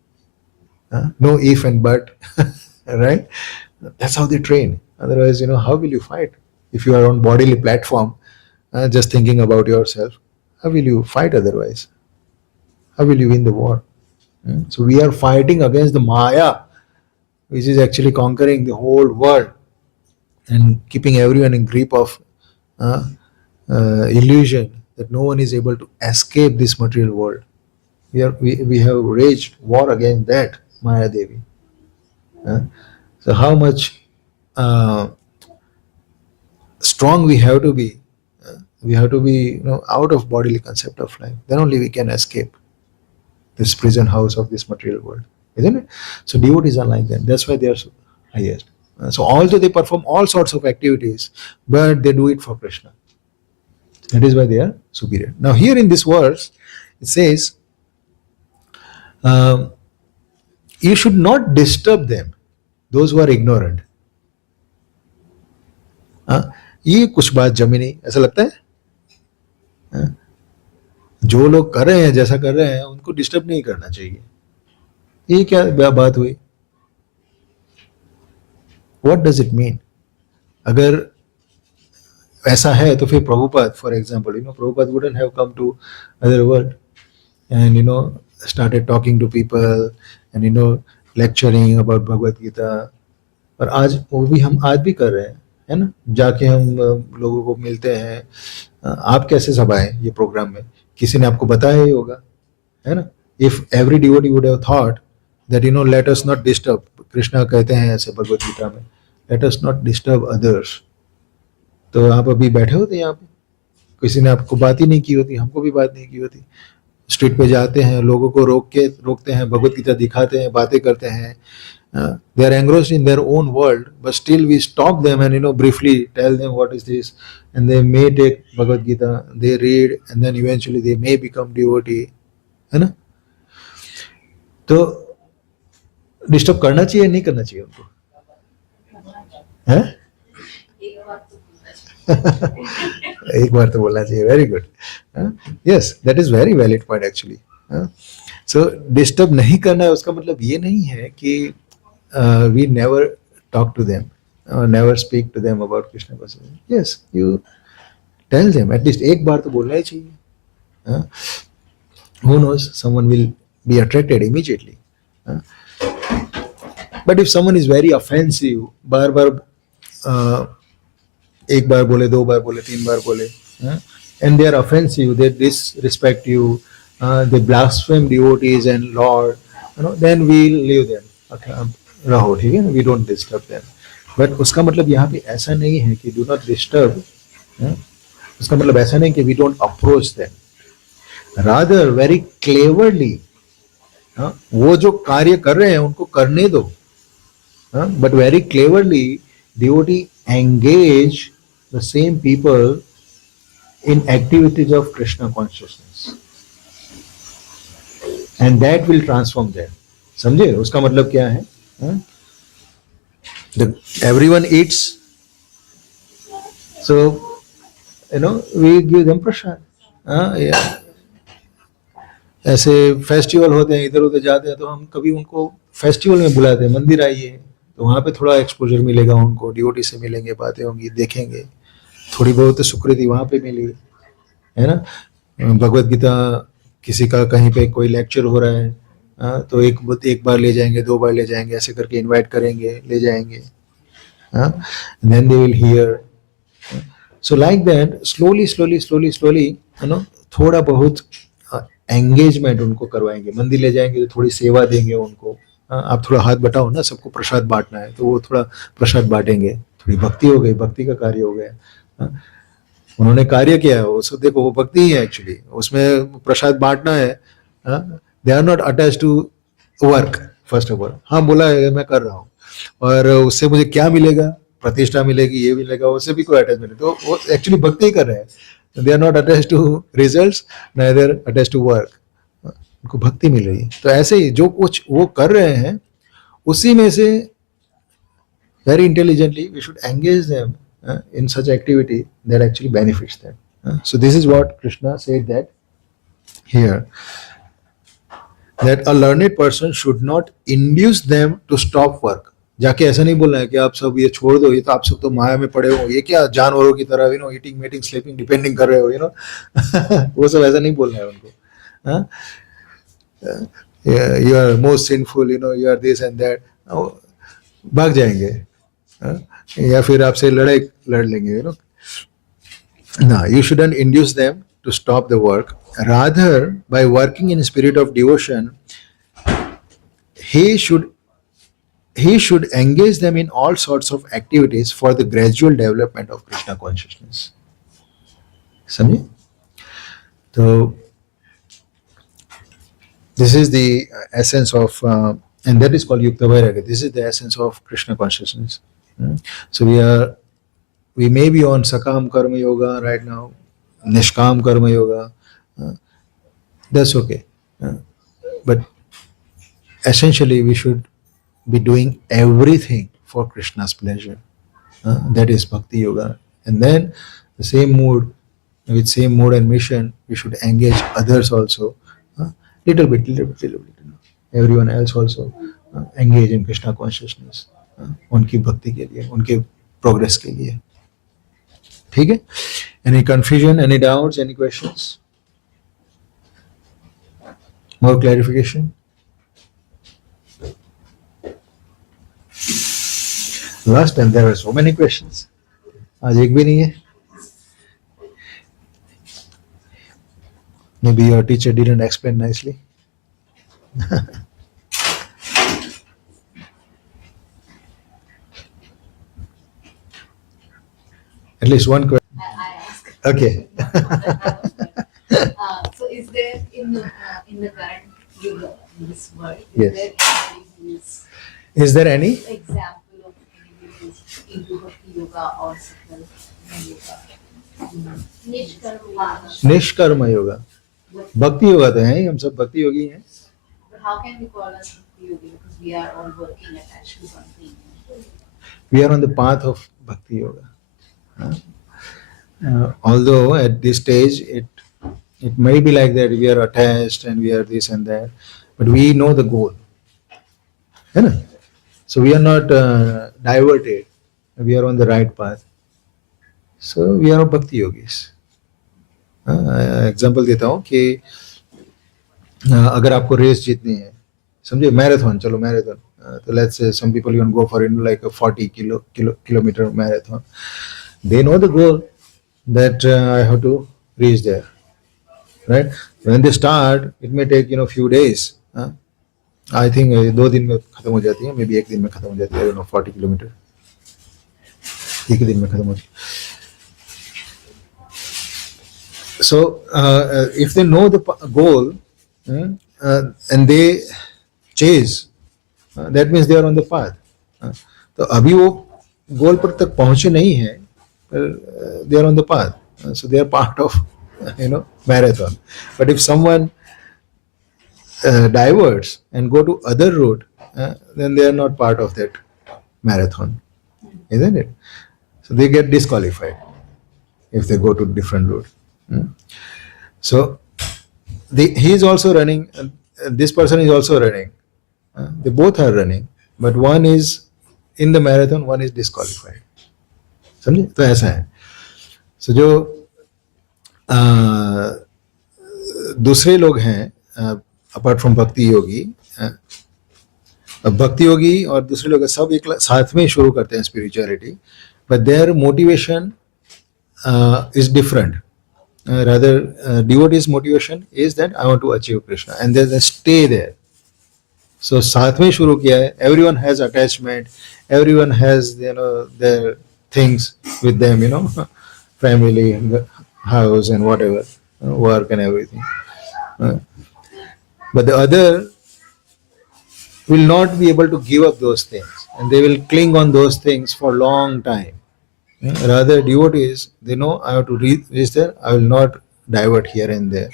No if and but, right? That's how they train. Otherwise, how will you fight? If you are on bodily platform, just thinking about yourself, how will you fight otherwise? How will you win the war? So we are fighting against the Maya, which is actually conquering the whole world and keeping everyone in grip of illusion that no one is able to escape this material world. We have waged war against that Maya Devi. So how much strong we have to be. We have to be out of bodily concept of life. Then only we can escape this prison house of this material world, isn't it? So devotees are like that. That's why they are so highest. So although they perform all sorts of activities, but they do it for Krishna. That is why they are superior. Now here in this verse, it says, you should not disturb them, those who are ignorant. ये कुछ बात जमी नहीं, ऐसा लगता है? जो लोग कर रहे हैं जैसा कर रहे हैं उनको डिस्टर्ब नहीं करना चाहिए। ये क्या बात हुई? What does it mean? अगर ऐसा है तो फिर Prabhupada, for example, Prabhupada wouldn't have come to other world and started talking to people and lecturing about Bhagavad Gita। और आज वो भी हम आज भी कर रहे हैं, है ना, जाके हम लोगों को मिलते हैं। आप कैसे सब आए ये प्रोग्राम में? किसी ने आपको बताया ही होगा, है ना। If every devotee would have thought that let us not disturb, Krishna कहते हैं ऐसे भगवत गीता में, let us not disturb others, तो आप अभी बैठे होते यहाँ पे, किसी ने आपको बात ही नहीं की होती, हमको भी बात नहीं की होती। स्ट्रीट पे जाते हैं, लोगों को रोकते हैं, भगवत गीता दिखाते हैं, बातें करते हैं। They are engrossed in their own world, but still we stop them and briefly tell them what is this, and they may take Bhagavad Gita, they read, and then eventually they may become devotee, है ना। तो disturb करना चाहिए नहीं करना चाहिए उनको, है? एक बार तो बोलना चाहिए। Very good, yes, that is very valid point actually. So disturb नहीं करना है उसका मतलब ये नहीं है कि we never talk to them, never speak to them about Krishna consciousness. Yes, you tell them, at least एक बार तो बोलना ही चाहिए। Who knows, someone will be attracted immediately. But if someone is very offensive, बार बार एक बार बोले, दो बार बोले, तीन बार बोले, and they are offensive, they disrespect you, they blaspheme devotees and Lord, then we'll leave them, okay, रहो, ठीक है ना, we don't disturb them। but उसका मतलब यहाँ पे ऐसा नहीं है कि do not disturb, उसका मतलब ऐसा नहीं कि we don't approach them, rather very cleverly, वो जो कार्य कर रहे हैं उनको करने दो, but very cleverly devotee engage the same people in activities of Krishna consciousness, and that will transform them। समझे उसका मतलब क्या है? Everyone eats, so we give them prasad। ऐसे फेस्टिवल होते हैं, इधर उधर जाते हैं तो हम कभी उनको फेस्टिवल में बुलाते हैं, मंदिर आइए, तो वहाँ पे थोड़ा एक्सपोजर मिलेगा उनको, डिवोटी से मिलेंगे, बातें होंगी, देखेंगे, थोड़ी बहुत सुकृति वहाँ पे मिली, है ना। भगवत गीता किसी का कहीं पे कोई लेक्चर हो रहा है, तो एक बार ले जाएंगे, दो बार ले जाएंगे, ऐसे करके इनवाइट करेंगे, ले जाएंगे, then they will hear. So like that slowly थोड़ा बहुत एंगेजमेंट उनको करवाएंगे, मंदिर ले जाएंगे तो थोड़ी सेवा देंगे उनको। आप थोड़ा हाथ बटाओ ना, सबको प्रसाद बांटना है तो वो थोड़ा प्रसाद बांटेंगे, थोड़ी भक्ति हो गई, भक्ति का कार्य हो गया। उन्होंने कार्य किया है, उसको देखो वो भक्ति ही है एक्चुअली, उसमें प्रसाद बांटना है। They are not attach to work, first of all. हाँ, बोला है मैं कर रहा हूँ और उससे मुझे क्या मिलेगा, प्रतिष्ठा मिलेगी, ये मिलेगा, उससे भी कोई अटैचमेंट नहीं, तो वो एक्चुअली भक्ति ही कर रहे हैं। They are not attach to results, neither attach to work, उनको भक्ति मिल रही है। तो ऐसे ही जो कुछ वो कर रहे हैं उसी में से very intelligently we should engage them in such activity that actually benefits them। So this is what Krishna said that here, that a learned person should not induce them to stop work। जाके ऐसा नहीं बोलना है कि आप सब ये छोड़ दो, ये तो आप सब तो माया में पड़े हो, ये क्या जानवरों की तरह ईटिंग मीटिंग स्लीपिंग डिपेंडिंग कर रहे हो, वो सब ऐसा नहीं बोलना है उनको। you are most sinful, you are this and that, भाग जाएंगे, या फिर आपसे लड़ लेंगे, No, you shouldn't induce them to stop the work. Rather, by working in spirit of devotion, he should engage them in all sorts of activities for the gradual development of Krishna consciousness। समझे? So this is the essence of, and that is called Yukta Vairagya. This is the essence of Krishna consciousness। So we may be on Sakam Karma Yoga right now, Nishkam Karma Yoga. That's okay. But essentially, we should be doing everything for Krishna's pleasure. That is Bhakti Yoga. And then the same mood with same mode and mission, we should engage others also. Little bit, little bit, little bit. Everyone else also engage in Krishna consciousness. उनकी भक्ति के लिए, उनके progress के लिए. ठीक है? Any confusion, any doubts, any questions? More clarification? Last time there were so many questions. आज एक भी नहीं है. Maybe your teacher didn't explain nicely. At least one question. I ask. Okay. So is there in the current yoga, in this world, Yes. is there anybody who is Is there any? example of anybody who is into bhakti yoga or Sikha yoga? निष्कर्म yoga. भक्ति योगा तो है ही, हम सब भक्ति योगी हैं. But how can we call us bhakti yogi, because we are all working attached to something? We are on the path of bhakti yoga. Although at this stage it may be like that we are attached and we are this and that, but we know the goal. है ना? So we are not diverted. We are on the right path. So we are bhakti yogis. Example देता हूँ कि अगर आपको race जीतनी है, समझे, marathon, चलो मैराथन, तो let's say some people can go for like a 40 kilometer marathon. They know the goal that I have to reach there, right? When they start, it may take few days. I think 2 दिन में खत्म हो जाती है, maybe 1 दिन में खत्म हो जाती है, 40 kilometer 1 दिन में खत्म हो जाती है. So if they know the goal and they chase, that means they are on the path. तो अभी वो गोल पर तक पहुंचे नहीं हैं, they are on the path. So they are part of marathon. But if someone diverts and go to other route, then they are not part of that marathon, isn't it? So they get disqualified if they go to different route. So he is also running, this person is also running. They both are running, but one is in the marathon, one is disqualified. समझे? तो ऐसा है. So जो दूसरे लोग हैं apart from भक्ति योगी, भक्ति योगी और दूसरे लोग सब एक साथ में शुरू करते हैं spirituality, but their motivation is different. Rather, devotee's motivation is that I want to achieve Krishna, and they stay there. So साथ में शुरू किया है. Everyone has attachment. Everyone has their things with them. Family, house, and whatever, work and everything. But the other will not be able to give up those things, and they will cling on those things for a long time. Rather, devotees, they know I have to reach there, I will not divert here and there.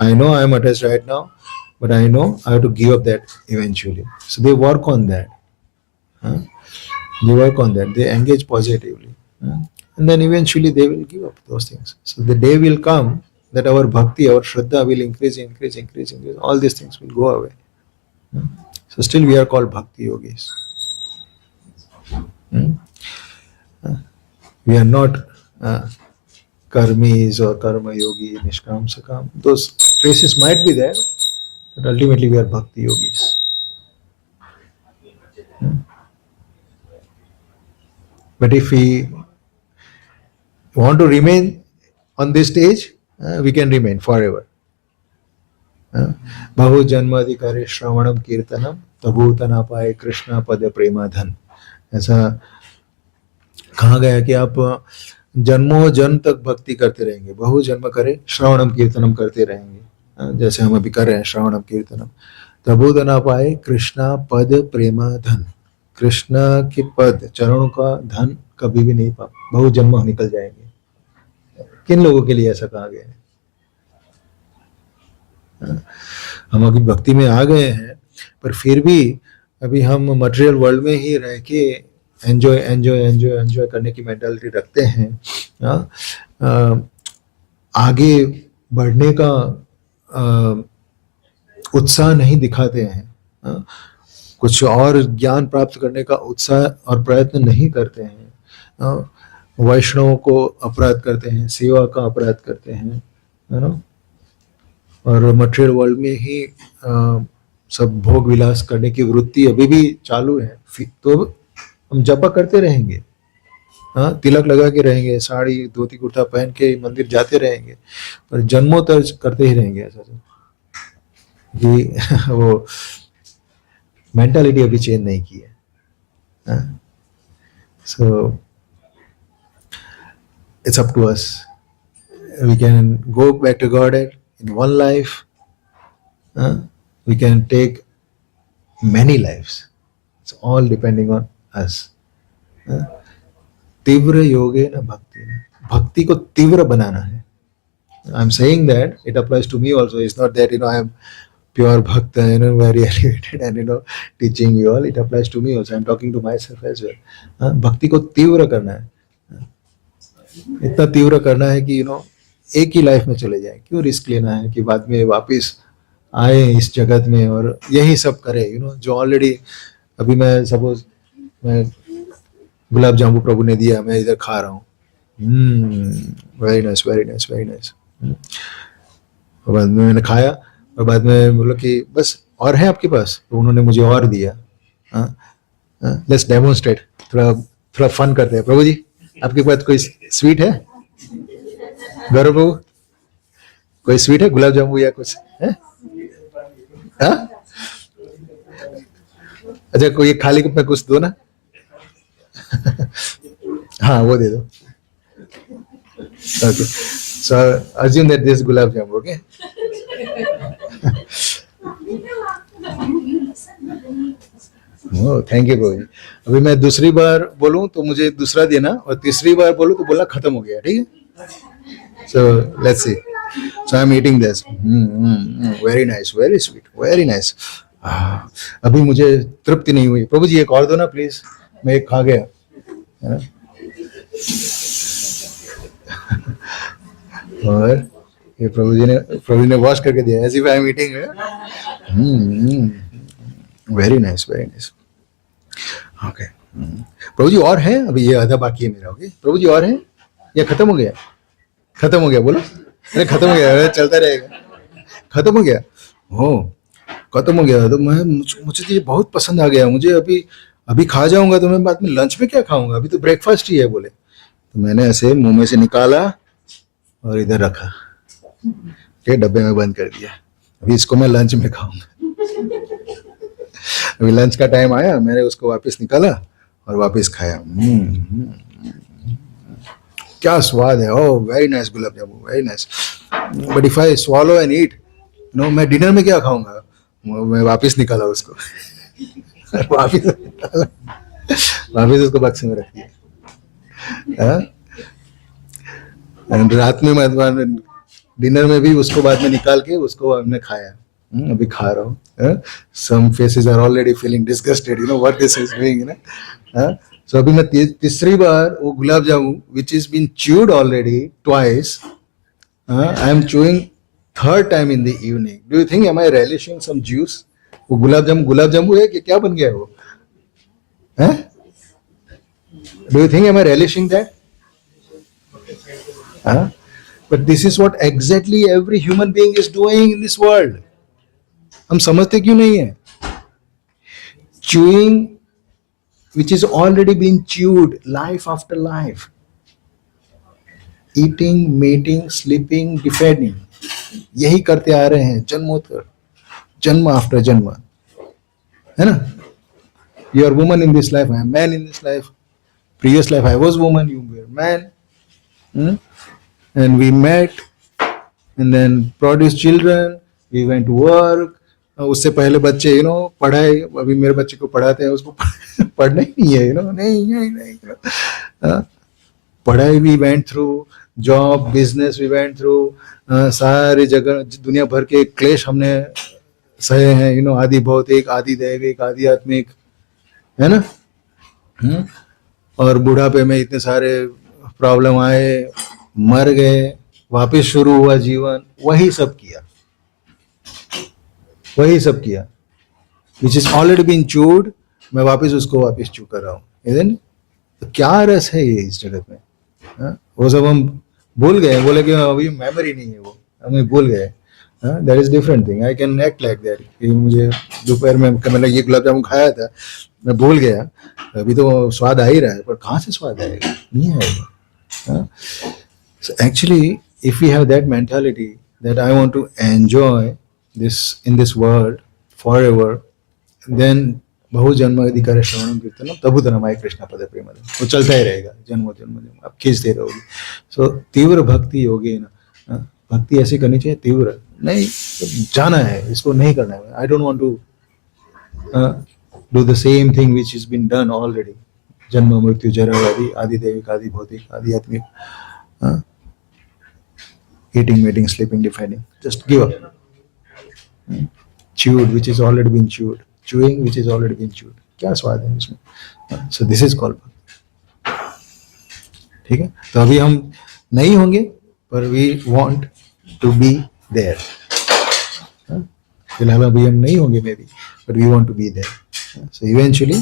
I know I am attached right now, but I know I have to give up that eventually. So they work on that. They work on that. They engage positively. And then eventually they will give up those things. So the day will come that our bhakti, our shraddha will increase. All these things will go away. So still we are called bhakti yogis. We are not karmis or karma yogi, nishkam, sakam. Those traces might be there, but ultimately we are bhakti yogis. But if we want to remain on this stage, we can remain forever. Bahu janmadhikare shravanam kirtanam tabhutana paye krishna pada premadhan. ऐसा कहा गया कि आप जन्मों जन्म तक भक्ति करते रहेंगे. बहु जन्म करे श्रवणम कीर्तनम करते रहेंगे, जैसे हम अभी कर रहे हैं श्रवणम कीर्तनम. तबूत ना पाए कृष्णा पद प्रेमा धन. कृष्ण के पद चरणों का धन कभी भी नहीं पा. बहु जन्म निकल जाएंगे. किन लोगों के लिए ऐसा कहा गया है? हम अभी भक्ति में आ गए हैं, पर फिर भी अभी हम मटेरियल वर्ल्ड में ही रह के एंजॉय करने की मेंटालिटी रखते हैं. आगे बढ़ने का उत्साह नहीं दिखाते हैं, कुछ और ज्ञान प्राप्त करने का उत्साह और प्रयत्न नहीं करते हैं, वैष्णवों को अपराध करते हैं, सेवा का अपराध करते हैं, है ना, और मटेरियल वर्ल्ड में ही सब भोग विलास करने की वृत्ति अभी भी चालू है। तो हम जपा करते रहेंगे, हाँ, तिलक लगा के रहेंगे, साड़ी धोती कुर्ता पहन के मंदिर जाते रहेंगे, पर जन्मों तक करते ही रहेंगे ऐसा कि वो मेंटालिटी अभी चेंज नहीं की है। So it's up to us, we can go back to God in one life, we can take many lives. It's all depending on us. तीव्र योगे न भक्ति, भक्ति को तीव्र बनाना है. I'm saying that it applies to me also. It's not that I am pure bhakta, very elevated and teaching you all. It applies to me also. I'm talking to myself as well. भक्ति को तीव्र करना है, इतना तीव्र करना है कि एक ही लाइफ में चले जाए. क्यों रिस्क लेना है कि बाद में वापिस आए इस जगत में और यही सब करे, जो ऑलरेडी. अभी मैं सपोज मैं गुलाब जामुन प्रभु ने दिया, मैं इधर खा रहा हूँ, very nice very nice very nice. और बाद में मैंने खाया और बाद में बोला कि बस और है आपके पास, तो उन्होंने मुझे और दिया. लेट्स डेमोन्स्ट्रेट, थोड़ा फन करते हैं. प्रभु जी आपके पास कोई स्वीट है? गौरव प्रभु कोई स्वीट है, गुलाब जामुन या कुछ है? अच्छा कोई खाली कप में कुछ दो ना. हाँ वो दे दो. Okay, so assume that this gulab jamun, okay? Thank you प्रभु. अभी मैं दूसरी बार बोलूं तो मुझे दूसरा देना, और तीसरी बार बोलूं तो बोलना खत्म हो गया, ठीक है? So let's see. So I'm eating this. Very nice, very sweet, very nice. अभी मुझे तृप्ति नहीं हुई. प्रभु जी एक और दो ना प्लीज, मैं एक खा गया. और ये प्रभु जी ने वॉश करके दिया. As if I'm eating. Very nice, very nice. Okay. प्रभु जी और हैं? अभी ये आधा बाकी है मेरा. ओके प्रभु जी और हैं या खत्म हो गया? खत्म हो गया बोलो. अरे खत्म हो गया, चलता रहेगा. खत्म हो गया. हो खत्म हो गया तो मुझे तो ये बहुत पसंद आ गया. मुझे अभी खा जाऊंगा तो मैं बाद में लंच में क्या खाऊंगा, अभी तो ब्रेकफास्ट ही है बोले. तो मैंने ऐसे मुंह में से निकाला और इधर रखा, के डब्बे में बंद कर दिया. अभी इसको मैं लंच में खाऊंगा. अभी लंच का टाइम आया, मैंने उसको वापस निकाला और वापस खाया. क्या स्वाद है. Oh very nice gulab jamun, very nice. But if I swallow and eat, मैं डिनर में क्या खाऊंगा. मैं वापस निकाला उसको. वापस उसको बक्से में रख दिया. रात में मैं डिनर में भी उसको बाद में निकाल के उसको हमने खाया. अभी खा रहा हूँ. Some faces are already feeling disgusted. What this is doing. So अभी मैं तीसरी बार वो gulab jamun which has been chewed already twice, I am chewing third time in the evening. Do you think am I relishing some juice? वो गुलाब जामुन है कि क्या बन गया वो? Do you think am I relishing that? But this is what exactly every human being is doing in this world. हम समझते क्यों नहीं है? Chewing which is already been chewed life after life. Eating, mating, sleeping, defending. यही करते आ रहे हैं जन्मों तक, जन्म आफ्टर जन्म, है ना? You are woman in this life, I am man in this life. Previous life I was woman, you were man. And we met and then produced children, we went to work. उससे पहले बच्चे पढ़ाई, अभी मेरे बच्चे को पढ़ाते हैं, उसको पढ़ना ही नहीं है. नहीं पढ़ाई we went through, job business we went through, सारी जगह दुनिया भर के क्लेश हमने सहे हैं. आदि भौतिक, आदि दैविक, आदि आत्मिक, है ना. और बुढ़ापे में इतने सारे प्रॉब्लम आए, मर गए. वापस शुरू हुआ जीवन, वही सब किया, वही सब किया, विच इज ऑलरेडी बीन चूड, मैं वापस उसको वापस चू कर रहा हूँ। इधन तो क्या रस है ये इस जगत में? हाँ? वो सब हम भूल गए, बोले कि अभी मेमोरी नहीं है, वो हमें भूल गए। That is different thing. I can act like that कि मुझे दोपहर में मैंने ये गुलाब जामुन खाया था, मैं भूल गया, अभी तो स्वाद आ ही रहा है, पर कहाँ से स्वाद आएगा? नहीं आएगा। So actually, if we have that mentality that I want to enjoy this in this world forever, then बहु जन्माधिकार श्रवणम कीर्तनम तबुतनमाय कृष्ण पद प्रेम, वो चलता ही रहेगा जन्मों जन्म, आप खींचते रहोगे। सो तीव्र भक्ति योगी ना, भक्ति ऐसी करनी चाहिए तीव्र नहीं, जाना है, इसको नहीं करना है। I don't want to do the same thing which is been done already, जन्म मृत्यु जरा व्याधि आदि दैविक आदि भौतिक आदि आत्मिक, eating, mating, sleeping, defining. Just give up. Chewed, which is already been chewed. Chewing, which is already been chewed. क्या स्वाद है इसमें? So this is called. ठीक है? तो अभी हम नहीं होंगे, पर we want to be there. फिलहाल अभी हम नहीं होंगे maybe, but we want to be there. So eventually,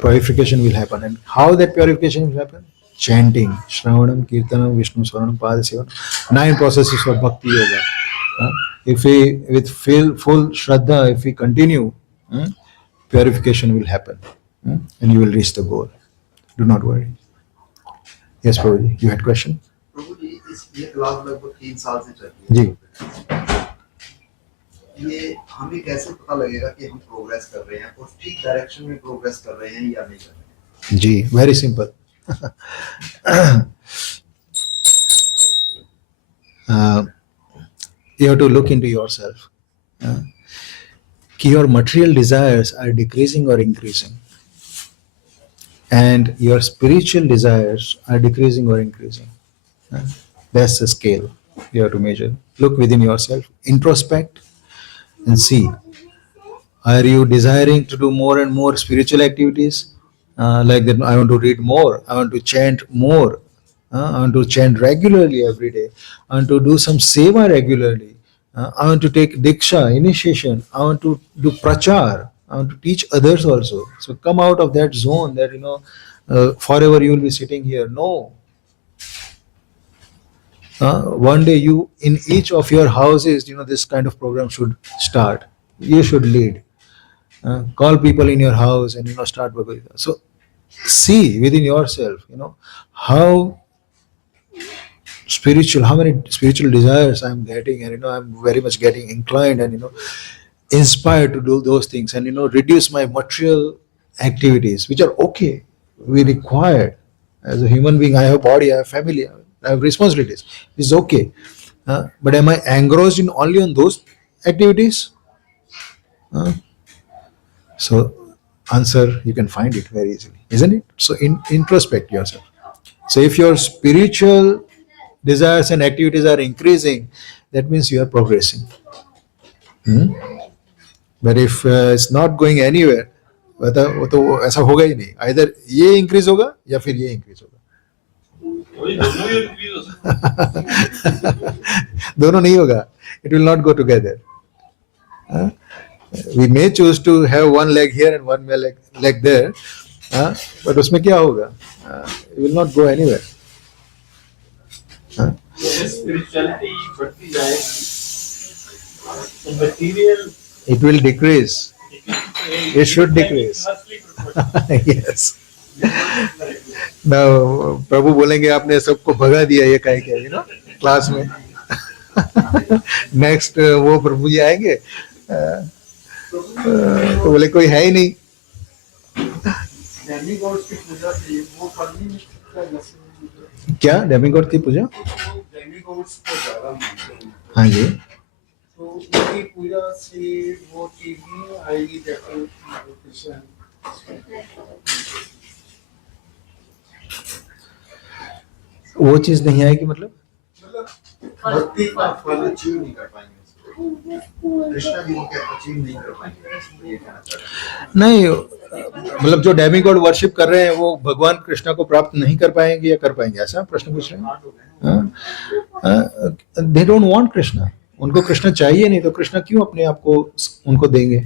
purification will happen. And how that purification will happen? Chanting, Shravanam, Kirtanam, Vishnu Swaranam, Pada Sevanam, 9 processes of Bhakti Yoga. If we, with full Shraddha, if we continue, purification will happen, and you will reach the goal. Do not worry. Yes, Prabhuji, you had question? प्रभु जी, ये class लगभग 3 साल से चल रही है जी। ये हमें कैसे पता लगेगा कि हम प्रोग्रेस कर रहे हैं और ठीक डायरेक्शन में प्रोग्रेस कर रहे हैं या नहीं कर रहे हैं? जी, very simple. You have to look into yourself. Your material desires are decreasing or increasing, and your spiritual desires are decreasing or increasing. That's the scale you have to measure. Look within yourself, introspect, and see. Are you desiring to do more and more spiritual activities? Like that, I want to read more, I want to chant more, I want to chant regularly every day, I want to do some seva regularly, I want to take diksha, initiation, I want to do prachar, I want to teach others also. So come out of that zone that, forever you will be sitting here. No. One day you, in each of your houses, this kind of program should start. You should lead. Call people in your house and start Bhagavad Gita. So see within yourself, how many spiritual desires I'm getting, and I'm very much getting inclined and inspired to do those things, and reduce my material activities, which are okay. We require as a human being. I have a body, I have family, I have responsibilities. It's okay. But am I engrossed in only on those activities? So answer, you can find it very easily, isn't it? So introspect yourself. So if your spiritual desires and activities are increasing, that means you are progressing. But if it's not going anywhere, वो तो ऐसा होगा ही नहीं. Either ये increase होगा या फिर ये increase होगा. दोनों नहीं होगा. It will not go together. We may choose to have one leg here and one leg there, but उसमें क्या होगा? It will not go anywhere. Spirituality बढ़ती जाएगी, तो material It will decrease. It should decrease. Yes. Now प्रभु बोलेंगे आपने सबको भगा दिया ये कह के, क्लास में. Next वो प्रभु जी आएंगे, तो बोले कोई है ही नहीं. डेमिगॉड्स की पूजा थी, वो करनी नहीं. क्या डेमिगॉड की पूजा? डेमिगॉड्स को ज्यादा मानते हैं, हाँ जी. तो उनकी पूजा से वो चीज नहीं आएगी जैसे कृष्ण. वो चीज नहीं आएगी मतलब भक्ति का फल अचीव नहीं कर पाएंगे, कृष्णा जी को क्या अचीव नहीं कर पाएंगे, ये कहना चाहते हैं. नहीं, मतलब जो डेमिगॉड वर्शिप कर रहे हैं वो भगवान कृष्णा को प्राप्त नहीं कर पाएंगे या कर पाएंगे, ऐसा प्रश्न पूछ रहे हैं. They don't want Krishna. उनको कृष्ण चाहिए नहीं, तो कृष्ण क्यों अपने आप को उनको देंगे?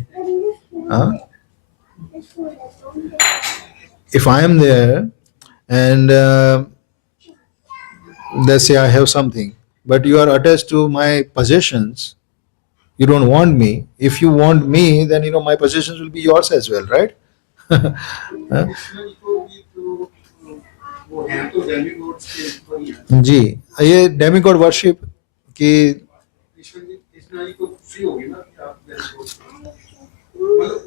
हाँ? If I am there and let's say I have something, but you are attached to my possessions, you don't want me. If you want me, then my possessions will be yours as well, right? हाँ? कृष्ण जी को भी तो वो हैं तो demigods के ऊपर ही है। जी, ये डेमिगॉड वर्शिप की कृष्ण जी को फ्री होगी ना कि आप डेमिगॉड्स मतलब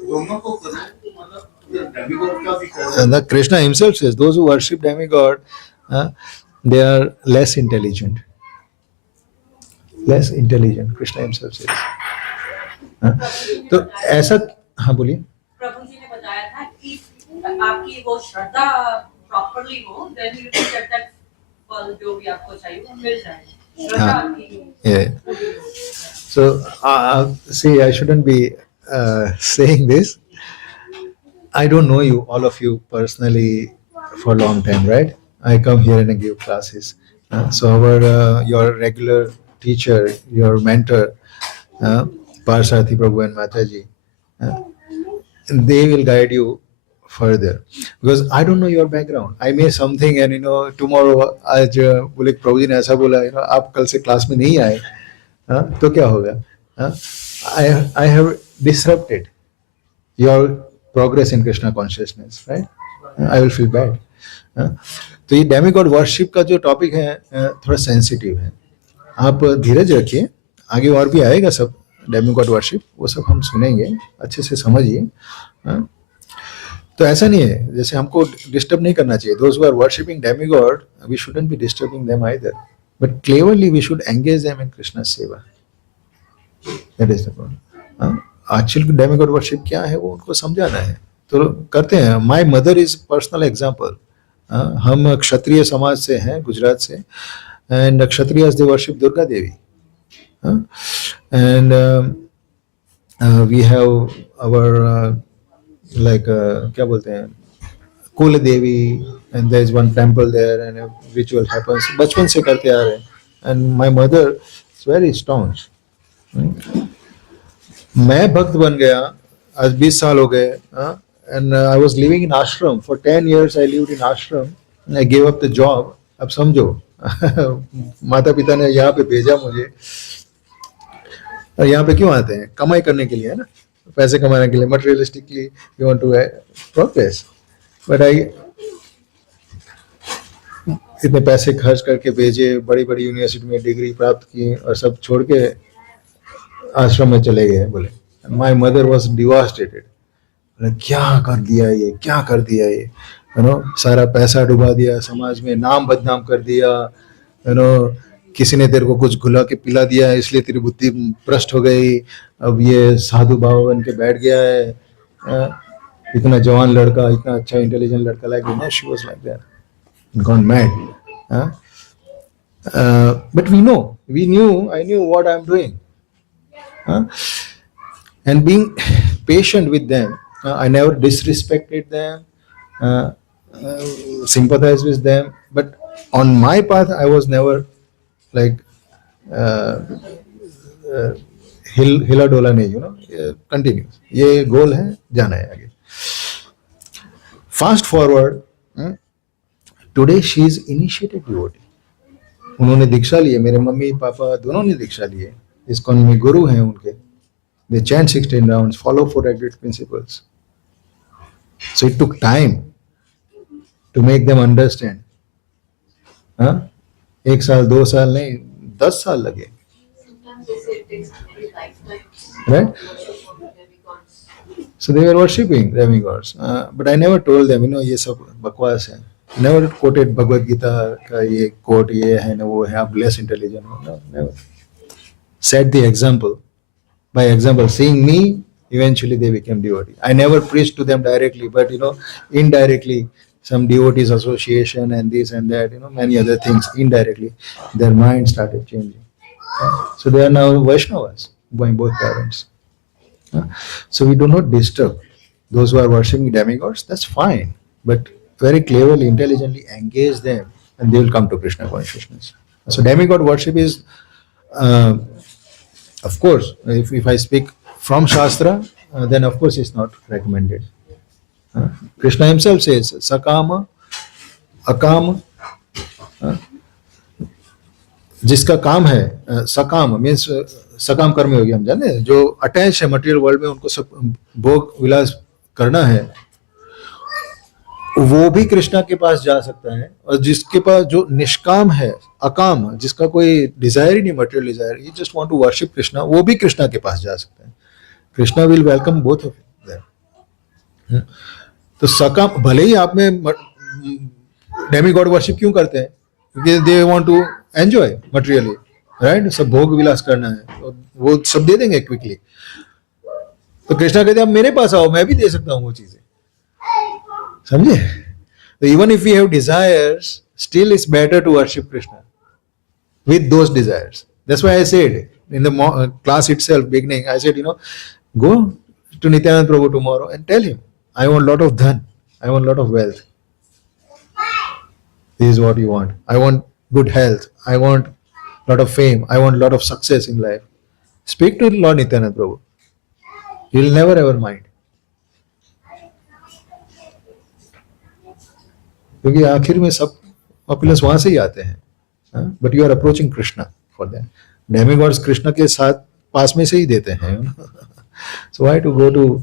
दोनों को करो, मतलब डेमिगॉड का भी करो। the Krishna himself says those who worship demigod, they are less intelligent. Less intelligent, Krishna himself says. तो ऐसा, हाँ बोलिए। प्रभु जी ने बताया था कि आपकी वो श्रद्धा प्रॉपरली हो, then you will get that फल जो भी आपको चाहिए वो मिल जाएगा। श्रद्धा हाँ। आपकी Yeah. So, see, I shouldn't be saying this. I don't know you, all of you personally for a long time, right? I come here and I give classes. So, your regular teacher, your mentor, Parsarthi Prabhu and Mataji, they will guide you further. Because I don't know your background. I may something and tomorrow, आज बोले प्रभु जी ने ऐसा बोला, आप कल से class में नहीं आए, तो क्या होगा? I have disrupted your progress in Krishna consciousness, right? I will feel bad. तो ये डेमिगॉड वर्शिप का जो टॉपिक है थोड़ा सेंसिटिव है, आप धीरज रखिए, आगे और भी आएगा सब डेमिगॉड वर्शिप, वो सब हम सुनेंगे, अच्छे से समझिए। तो ऐसा नहीं है, जैसे हमको डिस्टर्ब नहीं करना चाहिए। Those who are worshipping demigod, we shouldn't be disturbing them either, but cleverly we should engage them in Krishna seva. That is the point. Actual demigod worship क्या है वो उनको समझाना है, तो करते हैं। My mother is personal example. हम क्षत्रिय समाज से हैं, गुजरात से, and kshatriyas they worship Durga Devi, and we have our like क्या बोलते हैं, kul devi, and there is one temple there and ritual happens. बचपन से करते आ रहे हैं, and my mother is very staunch. मैं भक्त बन गया, आज 20 साल हो गए, and I was living in ashram for 10 years. I lived in ashram and I gave up the job. अब समझो, माता पिता ने यहाँ पे भेजा मुझे, और यहाँ पे क्यों आते हैं? कमाई करने के लिए, है ना, पैसे कमाने के लिए। Materialistically you want to progress, but I इतने पैसे खर्च करके भेजे, बड़ी बड़ी यूनिवर्सिटी में डिग्री प्राप्त की, और सब छोड़ के आश्रम में चले गए। बोले माई मदर वॉज डिवास्टेटेड, क्या कर दिया ये, क्या कर दिया ये, सारा पैसा डुबा दिया, समाज में नाम बदनाम कर दिया, किसी ने तेरे को कुछ घुला के पिला दिया इसलिए तेरी बुद्धि भ्रष्ट हो गई, अब ये साधु बाबा बन के बैठ गया है। इतना जवान लड़का, इतना अच्छा इंटेलिजेंट लड़का, like she was like that, gone mad. But we knew, I knew what I'm doing. And being patient with them, I never disrespected them, sympathized with them, but on my path I was never like हिला डोला नहीं, continuous, ये गोल है, जाना है आगे। Fast forward, today she is initiated devotee. उन्होंने दीक्षा लिए, मेरे मम्मी पापा दोनों ने दीक्षा लिए, इस्कॉन में गुरु हैं उनके। They chant 16 rounds, follow 4 agreed principles. So it took time to make them understand. एक साल 2 साल नहीं, 10 साल लगे, Sometimes they say it takes a lifetime. right? So they were worshipping demigods, but I never told them, ये सब बकवास है। Never quoted भगवद गीता का ये quote, ये है ना वो है, आप less intelligent हो, no, never. Set the example. By example, seeing me, eventually they became devotee. I never preached to them directly, but indirectly, some devotees association and this and that, many other things, indirectly, their mind started changing. So they are now Vaishnavas, by both parents. So we do not disturb those who are worshipping demigods. That's fine, but very cleverly, intelligently engage them, and they will come to Krishna consciousness. So demigod worship is, of course, if I speak from Shastra, then of course it's not recommended. Krishna himself says, Sakama, Akama, जिसका काम है सकाम means सकाम कर्म योगी, हम जानते हैं जो अटैच है मटेरियल वर्ल्ड में, उनको सब भोग विलास करना है, वो भी कृष्णा के पास जा सकता है. और जिसके पास जो निष्काम है, अकाम, जिसका कोई डिजायर ही नहीं, material desire, he just want to worship Krishna, वो भी कृष्णा के पास जा सकता है. Krishna will welcome both of them. तो सकाम, भले ही आप में डेमी गॉड वर्शिप क्यों करते हैं, क्योंकि they want to enjoy materially, right, सब भोग विलास करना है, तो वो सब दे देंगे क्विकली. तो कृष्णा कहते हैं आप मेरे पास आओ, मैं भी दे सकता हूँ वो चीजें, समझे. तो even if we have desires, still it's better to worship Krishna with those desires. That's why I said in the class itself, beginning, I said, go to Nityananda Prabhu tomorrow and tell him, I want a lot of dhan, I want a lot of wealth. This is what you want. I want good health, I want a lot of fame, I want a lot of success in life. Speak to Lord Nityananda Prabhu. He will never ever mind. क्योंकि आखिर में सब पॉपुलर्स वहां से ही आते हैं. But you are approaching Krishna for that. Demigods Krishna के साथ पास में से ही देते हैं. So why to go to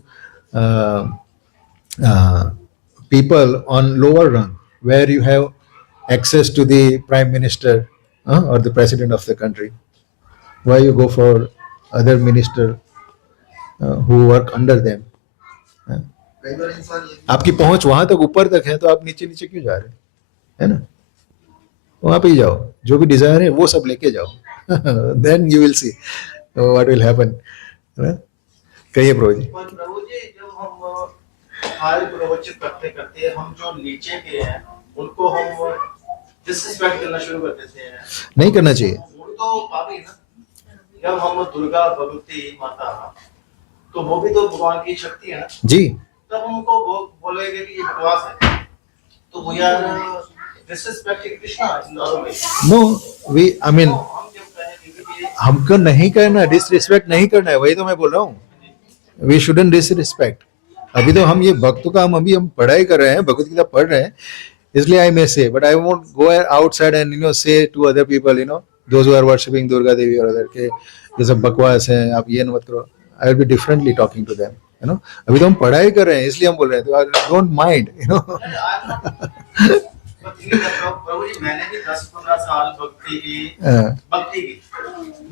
people on lower rung where you have access to the prime minister or the president of the country? Why you go for other minister who work under them? कई बार इंसान ये आपकी पहुंच वहां तक ऊपर तक है, तो आप नीचे नीचे क्यों जा रहे हैं, है ना. वहां पे ही जाओ, जो भी डिजायर है वो सब लेके जाओ. Then you will see what will happen. कहिए प्रभु जी. पर प्रभु जी, जब हम हमारे प्रवचन करते करते हम जो नीचे के हैं उनको हम डिसरिस्पेक्ट करना शुरू कर देते हैं. नहीं करना चाहिए. वो तो पाप ही ना. जब हम दुर्गा भगवती माता, तो वो भी तो भगवान की शक्ति है ना. जी. तब हम उनको बोलेंगे कि ये बकवास है, तो we are disrespecting Krishna in other way. No, we I mean हम जब कहेंगे कि हमको नहीं करना, डिसरिस्पेक्ट नहीं करना है, वही तो मैं बोल रहा हूँ. We shouldn't disrespect. अभी तो हम ये भक्तों का हम पढ़ाई कर रहे हैं, भगवत गीता पढ़ रहे हैं, इसलिए I may say, but I won't go outside and say to other people, those who are worshipping Durga Devi और अदर, के ये सब बकवास है, आप ये मत करो. I will be differently talking to them. अभी तो हम पढ़ाई कर रहे हैं, इसलिए हम बोल रहे हैं, तो डोंट माइंड. प्रभु जी, मैंने भी 10-15 साल भक्ति की,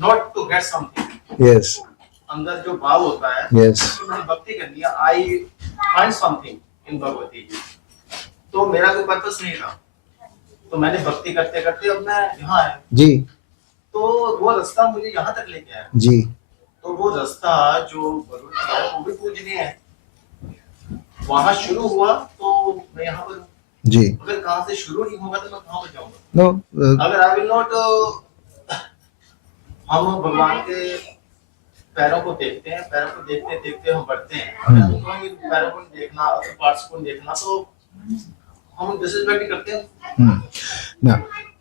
not to get something. Yes, अंदर जो भाव होता है, यस, तो मैंने भक्ति करनी है. I find something in Bhagwati. तो मेरा कोई पर्पस नहीं था, तो मैंने भक्ति करते करते अब मैं यहाँ आया. जी, तो वो रास्ता मुझे यहाँ तक लेके आया. जी. तो वो रास्ता जो भगवती है वो भी पूजनीय है. वहां शुरू हुआ तो मैं यहाँ पर हूँ. जी. अगर कहाँ से शुरू नहीं होगा तो मैं कहाँ पर जाऊंगा. नो, अगर आई विल नॉट, हम भगवान के पैरों को देखते हैं, पैरों को देखते देखते हम बढ़ते हैं. अगर हम पैरों को नहीं देखना, पार्ट्स को नहीं देखना, तो हम डिसरिस्पेक्ट करते हैं. ना,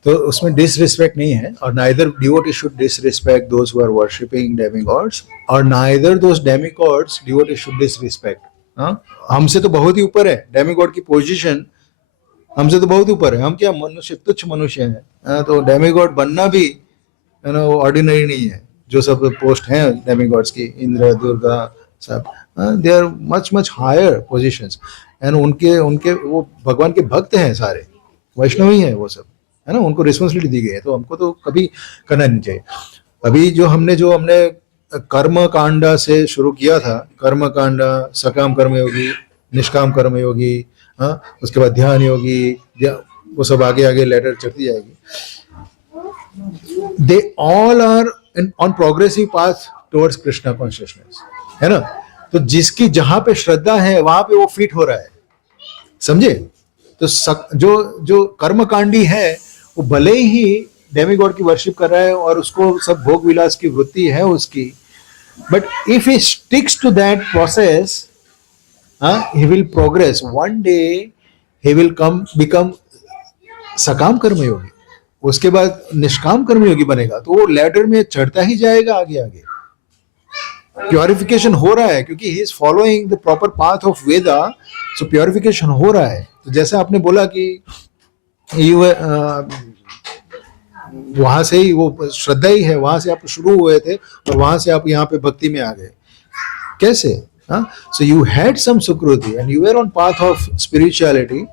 तो उसमें डिसरिस्पेक्ट नहीं है. और neither devotee should disrespect those who are worshipping demigods, और neither those demigods devotee should disrespect. हमसे तो बहुत ही ऊपर है डेमिगॉड की पोजीशन, हमसे तो बहुत ऊपर है. हम क्या मनुष्य, तुच्छ मनुष्य हैं. तो डेमिगॉड बनना भी ऑर्डिनरी नहीं है. जो सब पोस्ट हैं डेमिगॉड्स की, इंद्र, दुर्गा, सब, they are much much higher positions. And उनके वो भगवान के भक्त हैं, सारे वैष्णव ही हैं वो सब, है ना. उनको रिस्पॉन्सिबिलिटी दी गई है, तो हमको तो कभी करना नहीं चाहिए. अभी जो हमने कर्म कांडा से शुरू किया था, कर्म कांडा, सकाम कर्म योगी, निष्काम कर्म योगी, उसके बाद ध्यान योगी, वो सब आगे आगे लेटर चढ़ती जाएगी. They all are on progressive path towards Krishna consciousness, है ना. तो जिसकी जहां पे श्रद्धा है वहां पे वो फिट हो रहा है, समझे. तो जो कर्मकांडी है वो भले ही डेमिगॉड की वर्शिप कर रहा है और उसको सब भोग विलास की वृत्ति है उसकी, but if he sticks to that process, he will progress. One day he will become सकम कर्म योगी. उसके बाद निष्काम कर्मयोगी बनेगा तो वो लैडर में चढ़ता ही जाएगा आगे आगे। प्योरिफिकेशन हो रहा है क्योंकि he is following the proper path of Veda, so purification हो रहा है। तो जैसे आपने बोला कि वहां से ही वो श्रद्धा ही है, वहां से आप शुरू हुए थे और वहां से आप यहाँ पे भक्ति में आ गए, कैसे? So you had some sukruti and you were on path of spirituality,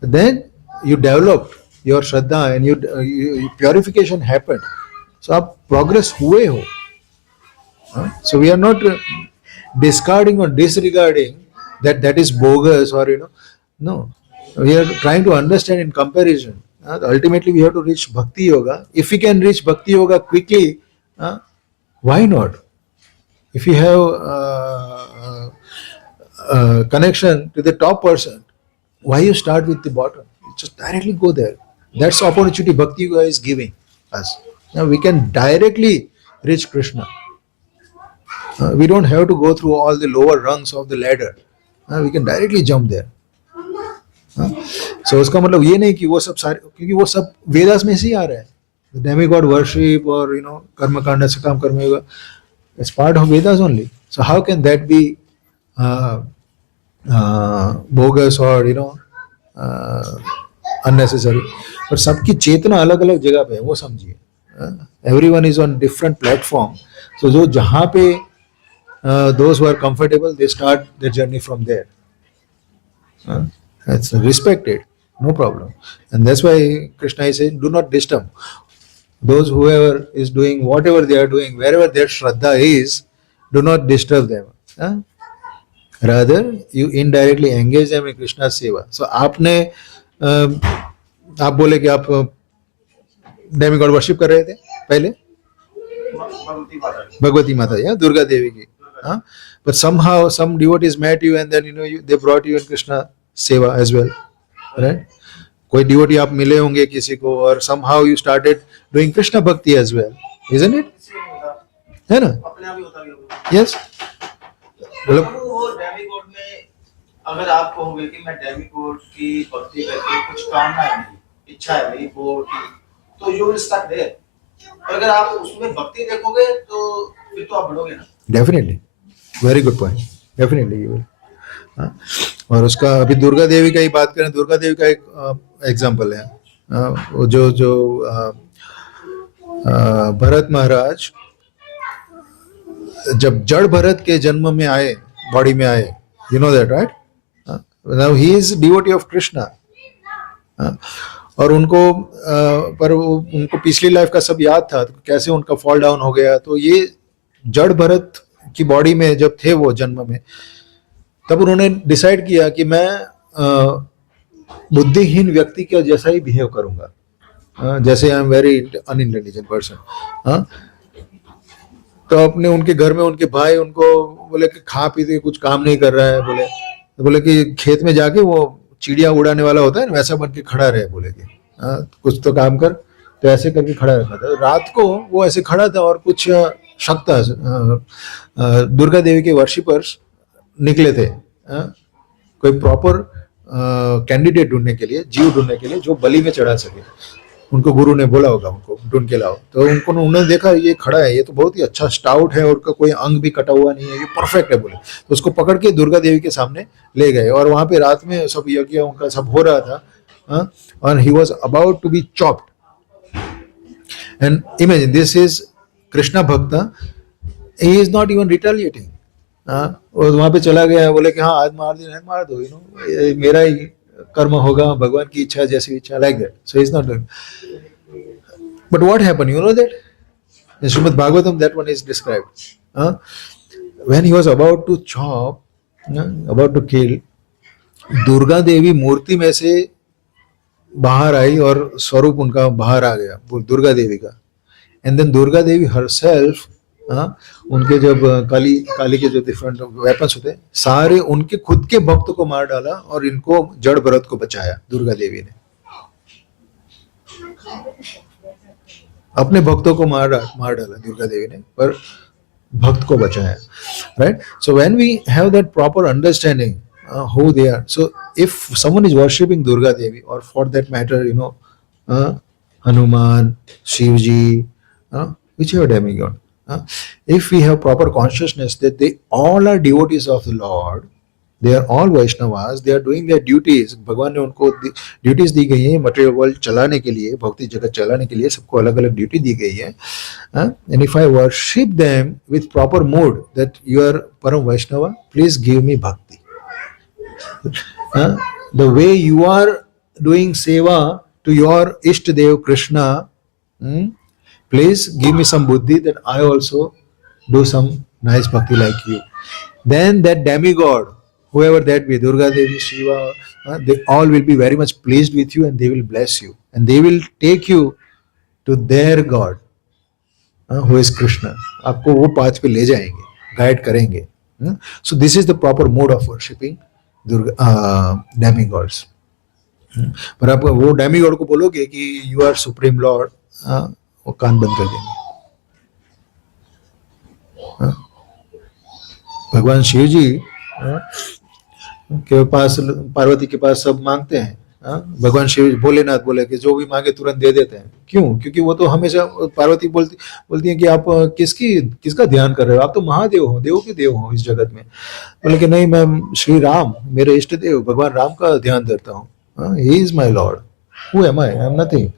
then you developed your shraddha and you purification happened. So आप progress हुए हो. So we are not discarding or disregarding that is bogus or no. We are trying to understand in comparison. Ultimately we have to reach bhakti yoga. If we can reach bhakti yoga quickly, why not? If you have connection to the top person, why you start with the bottom? You just directly go there. That's the opportunity Bhakti Yoga is giving us. Now we can directly reach Krishna. We don't have to go through all the lower rungs of the ladder. We can directly jump there. So उसका मतलब ये नहीं कि वो सब सारे, क्योंकि वो सब वेदास में से ही आ रहा है. Demigod worship or karma kanda sakam karma yoga, it's part of Vedas only. So how can that be bogus or unnecessary? But सबकी चेतना अलग अलग जगह पे है, वो समझिए. Everyone is on different platform. So जो जहाँ पे those who are comfortable, they start their journey from there. That's respected, no problem. And that's why Krishna is saying, do not disturb. Those whoever is doing whatever they are doing, wherever their shraddha is, do not disturb them. Rather, you indirectly engage them in Krishna's seva. So आपने आप बोले कि आप demigod worship कर रहे थे पहले, भगवती माता या दुर्गा देवी की. But somehow some devotees met you and then they brought you in Krishna seva as well, right? कोई डिवोटी आप मिले होंगे किसी को और somehow you started doing Krishna bhakti as well, isn't it? है ना? अपने आप ही होता भी होगा. Yes. मतलब वो डेमिगॉड में अगर आप कहोगे कि मैं डेमिगॉड की भक्ति करके कुछ कामना है मेरी, इच्छा है मेरी वो की, तो यू विल स्टक देयर. अगर आप उसमें भक्ति देखोगे तो फिर तो आप बढ़ोगे ना. Definitely, very good point. Definitely you will. और उसका अभी दुर्गा देवी का ही बात करें, दुर्गा देवी का एक एग्जाम्पल है. वो जो भरत महाराज जब जड़ भरत के जन्म में आए, बॉडी में आए, you know that right? Now he is devotee of Krishna. और उनको उनको पिछली लाइफ का सब याद था, तो कैसे उनका फॉल डाउन हो गया. तो ये जड़ भरत की बॉडी में जब थे वो जन्म में, तब उन्होंने डिसाइड किया कि मैं बुद्धिहीन व्यक्ति के जैसा ही बिहेव करूंगा, जैसे I am very unintelligent person. तो अपने उनके घर में उनके भाई उनको बोले कि खा पी के कुछ काम नहीं कर रहा है, बोले कि खेत में जाके वो चिड़िया उड़ाने वाला होता है ना, वैसा बन के खड़ा रहे. बोले कि कुछ तो काम कर. तो ऐसे करके खड़ा रखा था. रात को वो ऐसे खड़ा था और कुछ शक्त दुर्गा देवी के वर्शिपर्स निकले थे, कोई प्रॉपर कैंडिडेट ढूंढने के लिए, जीव ढूंढने के लिए जो बलि में चढ़ा सके. उनको गुरु ने बोला होगा उनको ढूंढ के लाओ. तो उन्होंने देखा ये खड़ा है, ये तो बहुत ही अच्छा स्टाउट है और उसका कोई अंग भी कटा हुआ नहीं है, ये परफेक्ट है. बोले तो उसको पकड़ के दुर्गा देवी के सामने ले गए और वहां पे रात में सब यज्ञ उनका सब हो रहा था. और he was about to be chopped. And imagine this is Krishna bhakta, he is not even retaliating. और वहां पे चला गया, बोले कि हाँ आज मार देना, मार दो, मेरा ही कर्म होगा, भगवान की इच्छा जैसी इच्छा, like that. So is not doing. But what happened, you know that in Srimad Bhagavatam, that one is described. When he was about to chop, about to kill, Durga Devi मूर्ति में से बाहर आई और स्वरूप उनका बाहर आ गया, दुर्गा देवी का. And then Durga Devi herself, उनके जब काली के जो डिफरेंट वेपन्स होते हैं, सारे उनके खुद के भक्त को मार डाला और इनको जड़ भरत को बचाया दुर्गा देवी ने. अपने भक्तों को मार डाला दुर्गा देवी ने, पर भक्त को बचाया. Right? So when we have that proper understanding who they are, so if someone is worshipping Durga Devi or for that matter Hanuman, Shivji, whichever demigod. If we have proper consciousness that they all are devotees of the Lord, they are all Vaishnavas, they are doing their duties. भगवान ने उनको duties दी गई है material world चलाने के लिए, भौतिक जगत चलाने के लिए सबको अलग अलग ड्यूटी दी गई है. And if I worship them with proper mood that you are Param Vaishnava, please give me bhakti. The way you are doing seva to your Ishtadev Krishna, please give me some buddhi that I also do some nice bhakti like you. Then that demigod, whoever that be, Durga Devi, Shiva, they all will be very much pleased with you and they will bless you. And they will take you to their God, who is Krishna. आपको वो path पे ले जाएंगे, guide करेंगे. So this is the proper mode of worshipping demigods. पर आप वो demigod को बोलोगे कि यू आर सुप्रीम लॉर्ड, वो कान बंद कर देंगे. भगवान शिव जी के पास, पार्वती के पास सब मांगते हैं. भगवान शिव भोलेनाथ बोले कि जो भी मांगे तुरंत दे देते हैं. क्यों? क्योंकि वो तो हमेशा, पार्वती बोलती है कि आप किसका ध्यान कर रहे हो, आप तो महादेव हो, देव के देव हो इस जगत में. बोले कि नहीं, मैं श्री राम, मेरे इष्ट देव भगवान राम का ध्यान देता हूँ. He is my lord, who am I am nothing.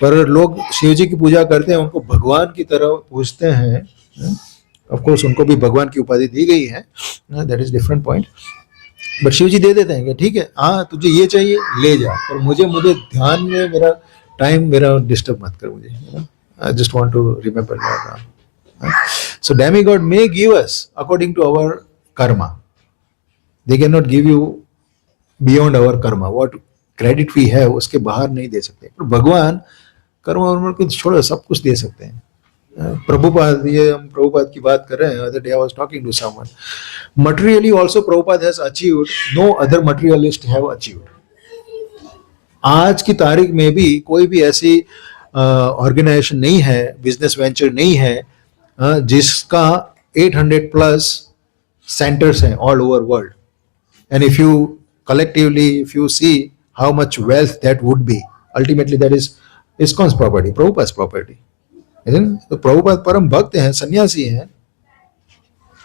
पर लोग शिव जी की पूजा करते हैं, उनको भगवान की तरह पूजते हैं. ऑफ कोर्स उनको भी भगवान की उपाधि दी गई है, that is different point. But Shiv ji दे देते हैं कि ठीक है, हाँ तुझे ये चाहिए ले जा, पर मुझे ध्यान में मेरा टाइम मेरा डिस्टर्ब मत कर. मुझे I just want to remember Lord. So demigod may give us according to our karma. They can not give you beyond our karma. What credit we है उसके बाहर नहीं दे सकते. पर भगवान कर्म को छोड़ो सब कुछ दे सकते हैं. प्रभुपाद, ये हम प्रभुपाद की बात कर रहे हैं. Other day I was talking to someone. Materially also Prabhupada has achieved, no other materialist have achieved. आज की तारीख में भी कोई भी ऐसी ऑर्गेनाइजेशन नहीं है, बिजनेस वेंचर नहीं है, जिसका 800 प्लस सेंटर्स हैं all over world. And if you collectively, if you see how much wealth that would be, ultimately that is ISKCON's property, Prabhupada's property. तो प्रभुपाद परम भक्त हैं, सन्यासी हैं,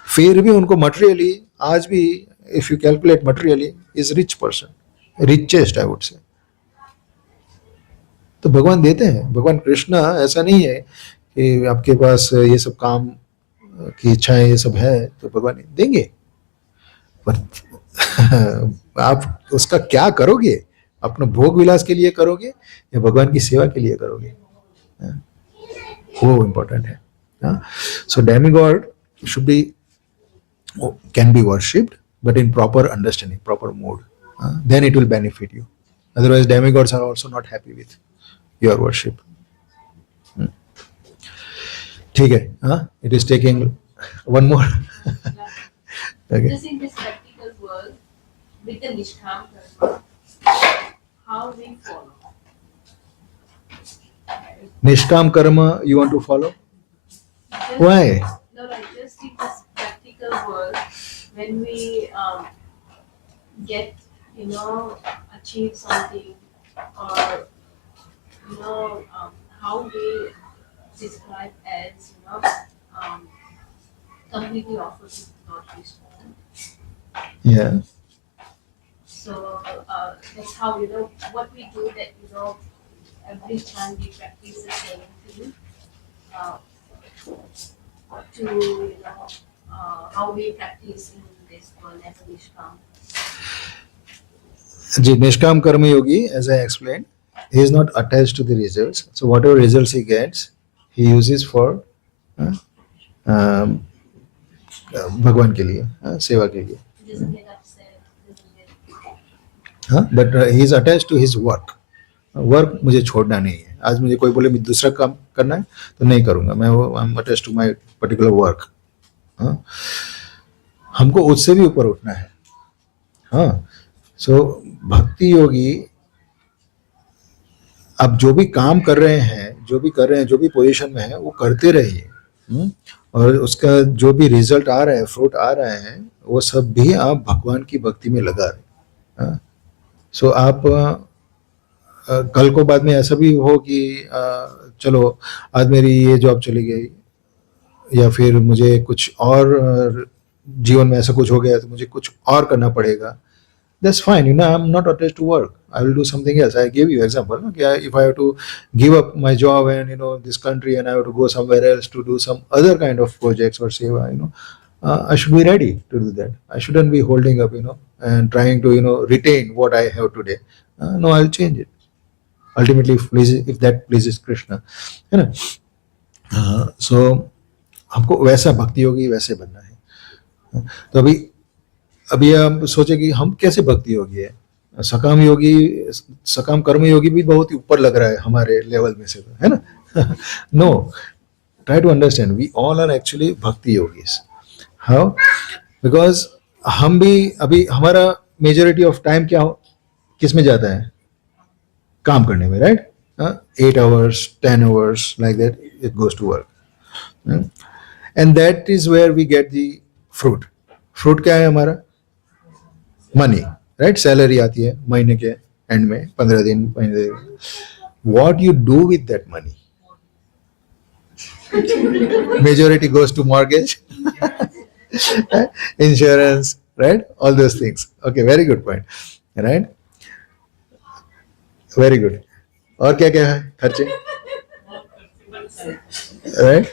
फिर भी उनको मटेरियली आज भी, if you calculate materially, is rich person, richest I would say. तो भगवान देते हैं. भगवान कृष्णा ऐसा नहीं है कि आपके पास ये सब काम की इच्छाएं ये सब है तो भगवान देंगे. पर आप उसका क्या करोगे? अपना भोग विलास के लिए करोगे या भगवान की सेवा के लिए करोगे? वो इम्पोर्टेंट है. So demigod should be, can be worshipped, but in proper understanding, proper mode. Then it will benefit you. Otherwise, demigods are also not happy with your worship. ठीक है. It is taking one more. Okay. Just in this practical world, with the Nishkam karma, how we follow? Nishkam karma you want to follow? Just- Why? No, like just in this practical world, when we get, achieve something, or, how we describe as, completely opposite to Lord Krishna. Yeah. So that's how, what we do that, every time we practice the same thing, how we practice in this world as a Nishkam. जी, निष्काम कर्म योगी, as I explained, he is not attached to the results. So whatever results he gets, he uses for भगवान के लिए, सेवा के लिए. Doesn't get upset, doesn't get. But he is attached to his work. Work मुझे छोड़ना नहीं है. आज मुझे कोई बोले दूसरा काम करना है तो नहीं करूंगा, मैं वो I am attached to my particular work. हमको उससे भी ऊपर उठना है. सो भक्ति योगी अब जो भी काम कर रहे हैं, जो भी पोजीशन में है वो करते रहिए. और उसका जो भी रिजल्ट आ रहा है, फ्रूट आ रहा है, वो सब भी आप भगवान की भक्ति में लगा रहे. सो आप कल को बाद में ऐसा भी हो कि चलो आज मेरी ये जॉब चली गई, या फिर मुझे कुछ और जीवन में ऐसा कुछ हो गया तो मुझे कुछ और करना पड़ेगा. That's fine, you know, I'm not attached to work. I will do something else. I gave you example. No? If I have to give up my job and this country, and I have to go somewhere else to do some other kind of projects or seva, I should be ready to do that. I shouldn't be holding up, and trying to retain what I have today. No, I'll change it. Ultimately, if that pleases Krishna, है ना. So हमको वैसा भक्ति योगी वैसे बनना है. तो अभी हम सोचे कि हम कैसे भक्ति योगी है. सकाम कर्म योगी भी बहुत ही ऊपर लग रहा है हमारे लेवल में से, है ना. No, try to understand, we all are actually bhakti yogis. How? Because हम भी अभी हमारा मेजॉरिटी ऑफ टाइम क्या किस में जाता है? काम करने में, right. 8 hours 10 hours like that it goes to work. And that is where we get the fruit क्या है हमारा? Money, right. सैलरी आती है महीने के एंड में, 15 दिन, महीने. What you do with that money? Majority goes to mortgage, insurance, right, all those things. Okay, very good point, right, very good. और क्या क्या है खर्चे, राइट.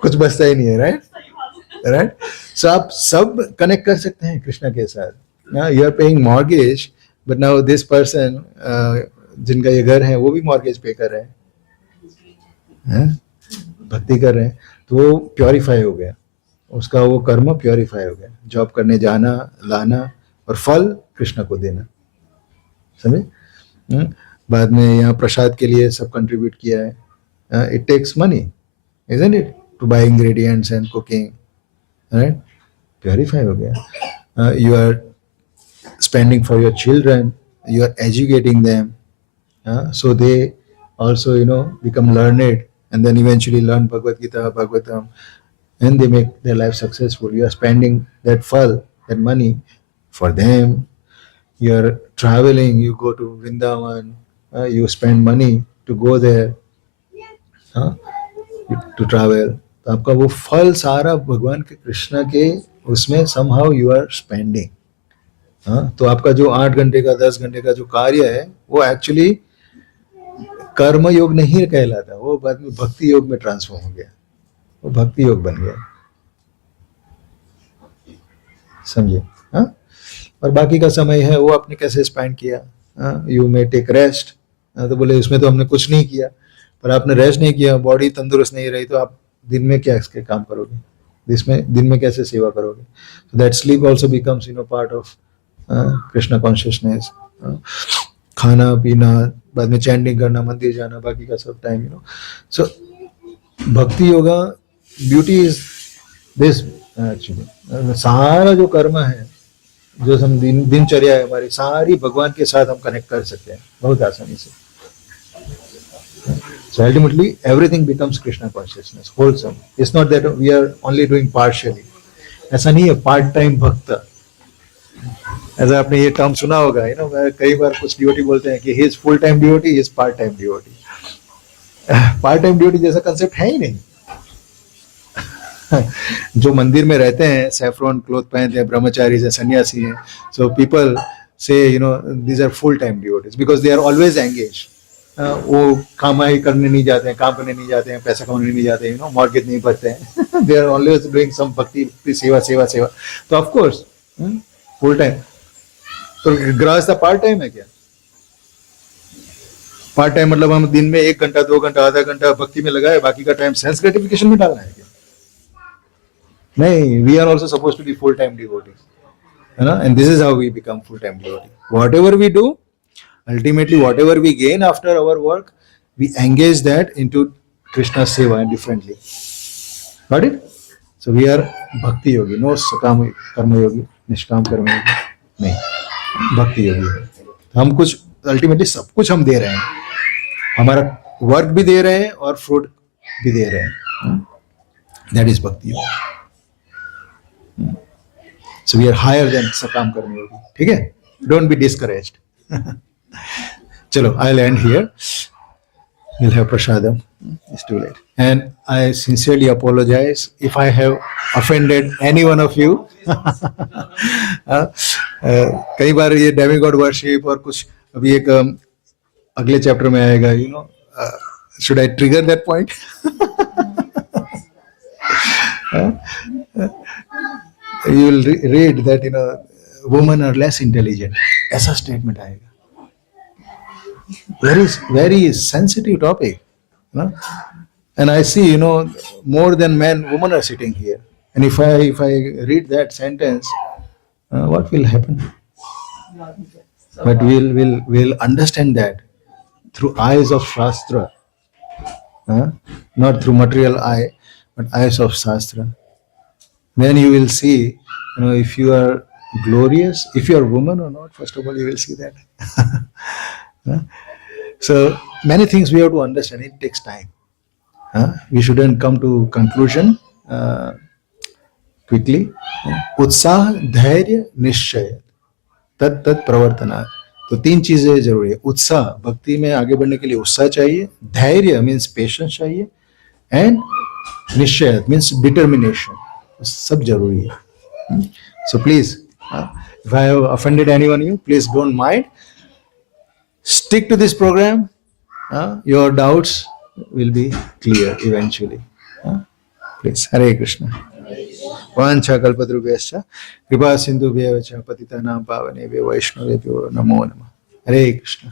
कुछ बचता ही नहीं है, राइट, राइट. सो आप सब कनेक्ट कर सकते हैं कृष्णा के साथ. You are paying mortgage, but now this person जिनका ये घर है वो भी मॉर्गेज पे कर रहे हैं, भक्ति कर रहे हैं, तो वो प्योरीफाई हो गया, उसका वो कर्म प्योरीफाई हो गया. जॉब करने जाना, लाना और फल कृष्ण को देना, समझे. बाद में यहाँ प्रसाद के लिए सब कंट्रीब्यूट किया है. It takes money, isn't it, to buy ingredients and cooking, right. Purify हो गया. You are spending for your children, you are educating them, so they also become learned, and then eventually learn Bhagavad Gita, Bhagavatam, and they make their life successful. You are spending that fal, that money for them. You are traveling, you go to Vrindavan, you spend money to go there, to travel. तो आपका वो फल सारा भगवान के कृष्ण के उसमें somehow you are spending. तो आपका जो 8 घंटे का 10 घंटे का जो कार्य है वो एक्चुअली कर्म योग नहीं कहलाता, वो बाद में भक्ति योग में ट्रांसफॉर्म हो गया, वो भक्ति योग बन गया, समझे. और बाकी का समय है वो आपने कैसे स्पेंड किया. यू मे टेक रेस्ट, तो बोले इसमें तो हमने कुछ नहीं किया, पर आपने रेस्ट नहीं किया, बॉडी तंदुरुस्त नहीं रही, तो आप दिन में क्या इसके काम करोगे, दिन में कैसे सेवा करोगे. So that sleep also becomes part of Krishna consciousness. खाना पीना, बाद में चैंटिंग करना, मंदिर जाना, बाकी का सब टाइम. सो भक्ति yoga beauty is this actually. सारा जो कर्म है, जो हम दिनचर्या है हमारी, सारी भगवान के साथ हम कनेक्ट कर सकते हैं बहुत आसानी से. So ultimately everything becomes Krishna consciousness, wholesome. It's not that we are only doing partially. ऐसा नहीं है पार्ट टाइम भक्त. ऐसा आपने ये टर्म सुना होगा, कई बार कुछ डिवोटी बोलते हैं कि he is full time devotee, he is part time devotee. Part time devotee जैसा कंसेप्ट है ही नहीं. जो मंदिर में रहते हैं, सैफ्रॉन क्लोथ पहनते हैं, ब्रह्मचारी हैं, सन्यासी हैं, so people say these are full time devotees because they are always engage. वो कमाई करने नहीं जाते हैं, काम करने नहीं जाते हैं, पैसा कमाने नहीं जाते हैं, मॉर्गेज नहीं भरते हैं. They are always doing some bhakti, सेवा सेवा सेवा. तो ऑफ कोर्स फुल टाइम. तो गृहस्थ पार्ट टाइम है क्या? पार्ट टाइम मतलब हम दिन में 1 घंटा 2 घंटा आधा घंटा भक्ति में लगाए, बाकी का टाइम सेल्स ग्रेटिफिकेशन में डालना है क्या? नहीं, we are also supposed to be full-time devotees, and this is how we become full-time devotee. Whatever we do, ultimately whatever we gain after our work, we engage that into Krishna's seva differently. Got it? So we are bhakti yogi, no sakam karma yogi, nishkam karma yogi, नहीं, भक्ति योगी है. हम कुछ ultimately सब कुछ हम दे रहे हैं, हमारा वर्क भी दे रहे हैं और फ्रूट भी दे रहे हैं. दैट इज भक्ति योगी. So we are higher than Sakam Karma Yogi. ठीक है? Don't be discouraged. Chalo, I'll end here. We'll have prasadam. It's too late. And I sincerely apologize if I have offended any one of you. कई बार ये demigod worship और कुछ अभी एक अगले chapter में आएगा, you know, should I trigger that point? You will read that, you know, women are less intelligent. ऐसा स्टेटमेंट आएगा. Very sensitive topic, you know? And I see, you know, more than men, women are sitting here. And if I read that sentence, what will happen? But we'll understand that through eyes of Shastra, not through material eye, but eyes of Shastra. Then you will see, you know, if you are glorious, if you are woman or not. First of all, you will see that. So many things we have to understand. It takes time. We shouldn't come to conclusion quickly. उत्साह, धैर्य, निश्चय, तत् प्रवर्तना. तो 3 चीजें जरूरी है. उत्साह, भक्ति में आगे बढ़ने के लिए उत्साह चाहिए. धैर्य मीन्स पेशेंस चाहिए. एंड निश्चय मीन्स डिटर्मिनेशन. सब जरूरी है. So please, if I have offended anyone, you please don't mind. Stick to this program. Your doubts will be clear eventually. Please, Hare Krishna. वाञ्छा कल्पतरुभ्यश्च कृपा सिन्धुभ्येव च पतितानां पावनेभ्यो वैष्णवेभ्यो नमो नमः. हरे कृष्ण.